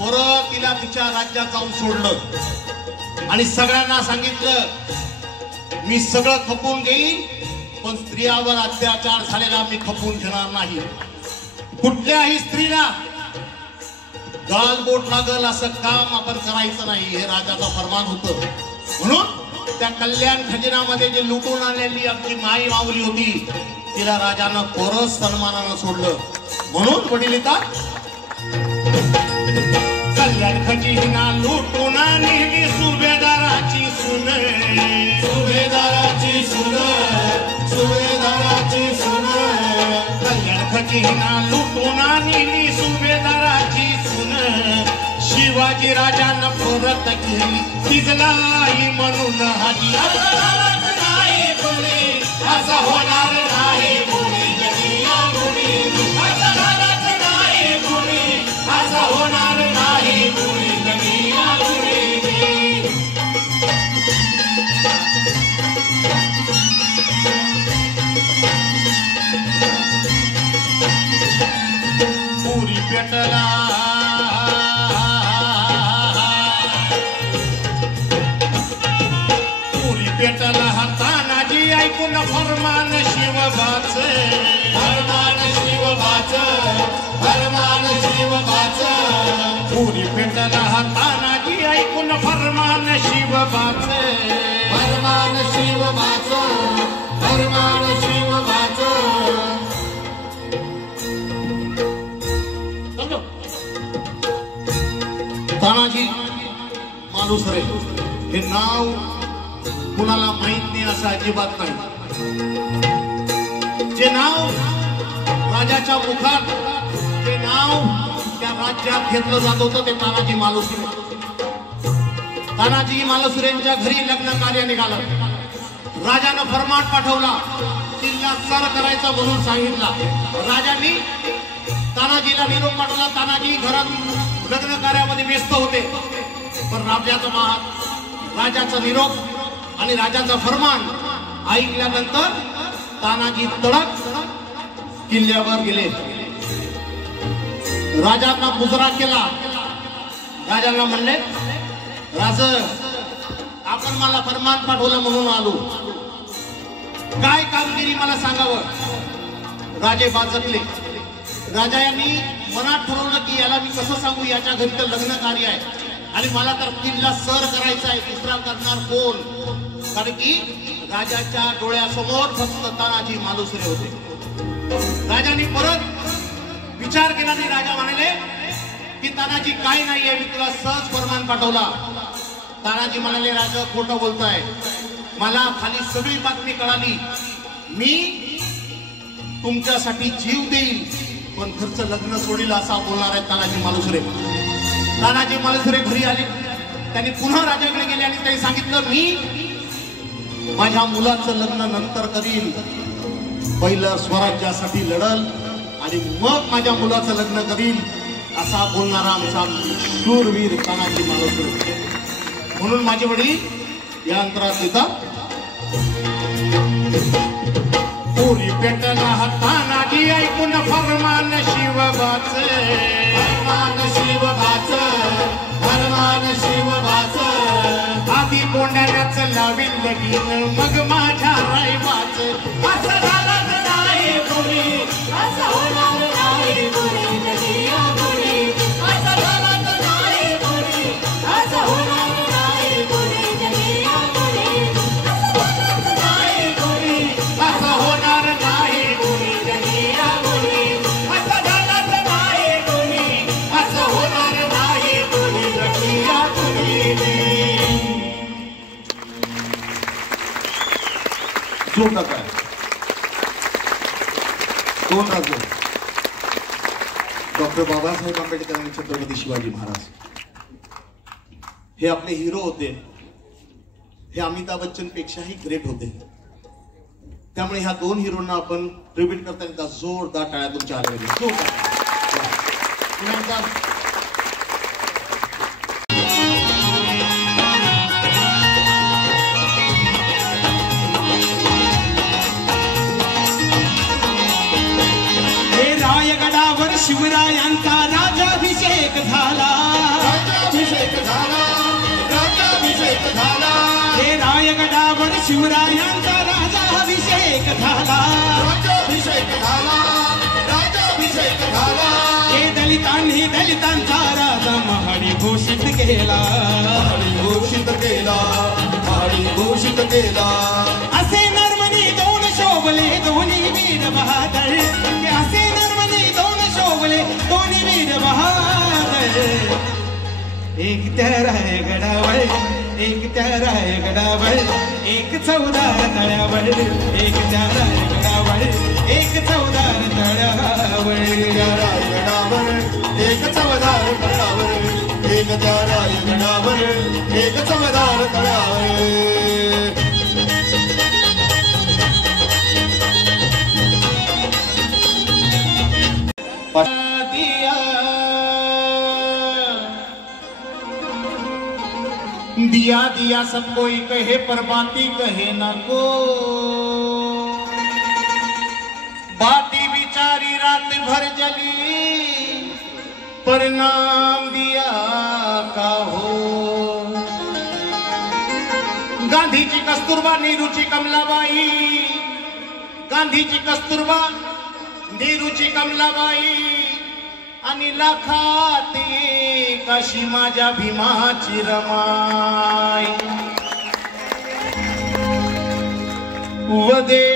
परत तिला तिच्या राज्यात जाऊन सोडलं आणि सगळ्यांना सांगितलं मी सगळं खपवून घेईन पण स्त्रियावर अत्याचार झालेला मी खपवून घेणार नाही. कुठल्याही स्त्रीला गालबोट लागल असं काम आपण करायचं नाही हे राजाचं फरमान होतं. म्हणून त्या कल्याण खजिनामध्ये जे लुटून आलेली आमची माई माऊली होती तिला राजानं परत सन्मानानं सोडलं. म्हणून वडील येतात कल्याण खजिना लुटून नेली सुभेदाराची सून सुभेदाराची सून सुभेदाराची सून कल्याण खजिना लुटून नेली सुभेदाराची सून शिवाजी राजानं परत केली तिजलाई म्हणून हाजी असं होणार नाही कुणी जगिया कुणी असं नाही कुणी असं होणार नाही कुणी जगिया कुणी. पुरी पेटला पुरी पेटला तानाजी ऐकून फरमान शिवबाच फरमान शिवबाच फरमान शिवबाच पुरी पेटला तानाजी ऐकून फरमान शिवबाच फरमान शिवबाच फरमान शिवबाच. तानाजी मालुसरे हे नाव कुणाला माहित नाही असं अजिबात नाही. जे नाव राजाच्या मुखात जे नाव त्या राज्यात घेतलं जात होतं ते तानाजी मालुसरे. तानाजी मालुसरेंच्या घरी लग्न कार्य निघालं. राजानं फरमान पाठवला किल्ला सर करायचा म्हणून सांगितला. राजांनी तानाजीला निरोप पाठवला. तानाजी घरात लग्न कार्यामध्ये व्यस्त होते पण राजाचा निरोप आणि राजाचा फरमान ऐकल्यानंतर तानाजी तडक किल्ल्यावर गेले. राजांना मुजरा केला. राजांना म्हणले राज आपण मला फरमान पाठवलं म्हणून आलो काय कामगिरी मला सांगावं. राजे बाजकले. राजा यांनी मनात ठरवलं की याला मी कसं सांगू याच्या घरी तर लग्न कार्य आहे आणि मला तर किल्ला सर करायचा आहे दुसरा करणार कोण. कारण की राजाच्या डोळ्यासमोर फक्त तानाजी मालुसरे होते. राजांनी परत विचार केला आणि राजा म्हणाले की तानाजी काय नाहीये मी तुला सहज फरमान पाठवला. तानाजी म्हणाले राजा खोटं बोलताय मला खाली सगळी बातमी कळाली मी तुमच्यासाठी जीव देईल पण खर्च लग्न सोडील असा बोलणार आहे तानाजी मालुसरे. तानाजी मालुसरे घरी आले. त्यांनी पुन्हा राजाकडे गेले आणि त्यांनी सांगितलं मी माझ्या मुलाचं लग्न नंतर करील पहिलं स्वराज्यासाठी लढल आणि मग माझ्या मुलाचं लग्न करील असा बोलणारा आमचा शूरवीर तानाजी मालुसरे. म्हणून माझे वडील या अंतरात येतात. पुरी पेटला तानाजी ऐकून फरमान शिवबाच फरमान शिवबाच फरमान शिवबाच आधी कोंड्याच लावील लगीन मग माझ्या रायबाच असं झालं नाही कोणी असं होणार नाही जोरदार टाळ्या. दोन राज्य डॉक्टर बाबासाहेब आंबेडकर आणि छत्रपती शिवाजी महाराज हे आपले हिरो होते. हे अमिताभ बच्चन पेक्षाही ग्रेट होते. त्यामुळे ह्या दोन हिरोंना आपण ट्रिब्यूट करताना जोरदार टाळ्या तुमच्या आल्यामध्ये. जोरदार शिवरायांचा राजाभिषेक झाला. हे रायगडावर शिवरायांचा राजाभिषेक झाला. हे दलितांनी दलितांचा राजा महाडी घोषित केला. असे नर्मनी दोन शोभले दोन्ही वीर बहादर. असे नर्मनी दोन शोभले दोन्ही वीर बहादर. एक त्या रायगडावर एक त्या रायगडावर एक चौदार तळ्यावर. एक त्या रायगडावर एक चौदार तळ्यावर. रायगडावर एक चवदार तळ्यावर. एक त्या रायगडावर एक चवदार तळ्यावर. दिया दिया सब कोई कहे पर बाती कहे न को. बाती बिचारी रात भर जली पर नाम दिया का हो. गांधीची कस्तुरबा नेहरूची कमलाबाई. गांधीची कस्तुरबा नेहरूची कमलाबाई आणि लाखात काशी माझ्या भीमाची रमाई. वदे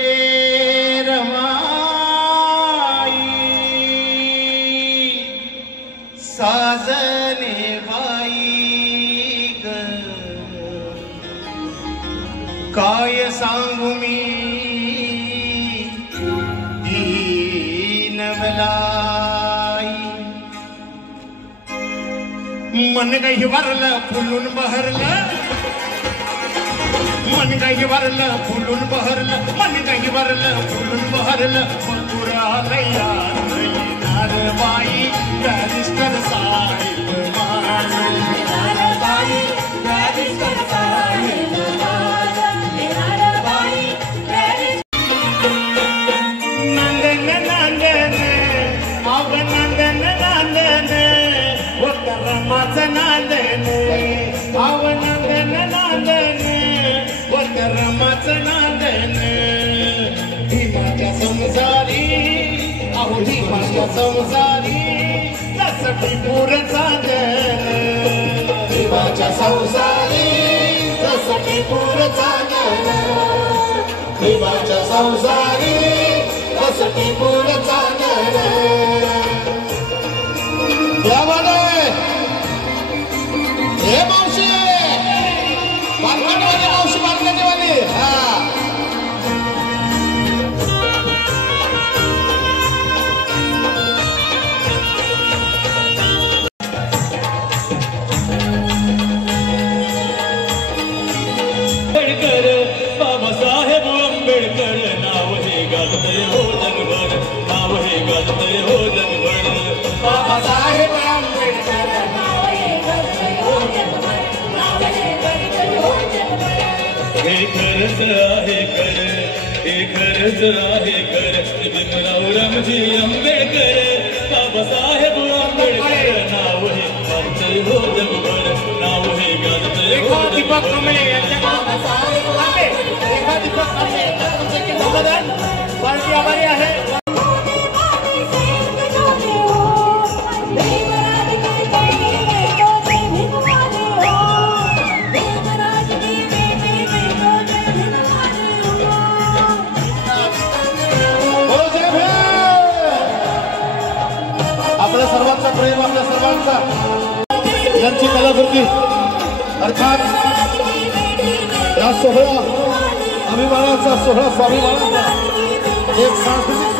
रमाई साजने बाई ग. काय सांगू मी दीनवलाई. मन गई वरलं फुलून बहरलं. मन गई वरलं फुलून बहरलं. मन गई वरलं फुलून बहरलं. मथुर आलया नारबाई बॅरिस्टर साहेब नारबाई बॅरिस्टर साहेब नंदन नंदन अव नंदन नंदन रमाचं नांदन. अव नंदन नांदन वत रमाचं नांदन. भीमाच्या संसारी अहो भीमाच्या संसारी जसटी पूर चांदन. भीमाच्या संसारी जसटी पूर चांदन. भीमाच्या संसारी जसटी पूर चांदन. हे मावशी बालकांवाली मावशी बालकांवाली. आंबेडकर बाबासाहेब आंबेडकर नाव हे गाजतय हो जगभर. नाव हे गाजतय हो जगभर. बाबासाहेब आंबेडकर हे खरंच आहे कर. हे खरंच आहे कर. भीमराव रामजी आंबेडकर बाबासाहेब आंबेडकर नाव हे गाजतय हो जगभर. नाव हे गाजतय हो दीपक कांबळे यांच्याकडून दीपक कांबळे पार्टी आभारी आहे. आपल्या सर्वांचा प्रेम आपल्या सर्वांचा यांची कलाकृती अर्थात या सोहळा अभिमानाचा सोहळा स्वाभिमानाचा एक सांस्कृतिक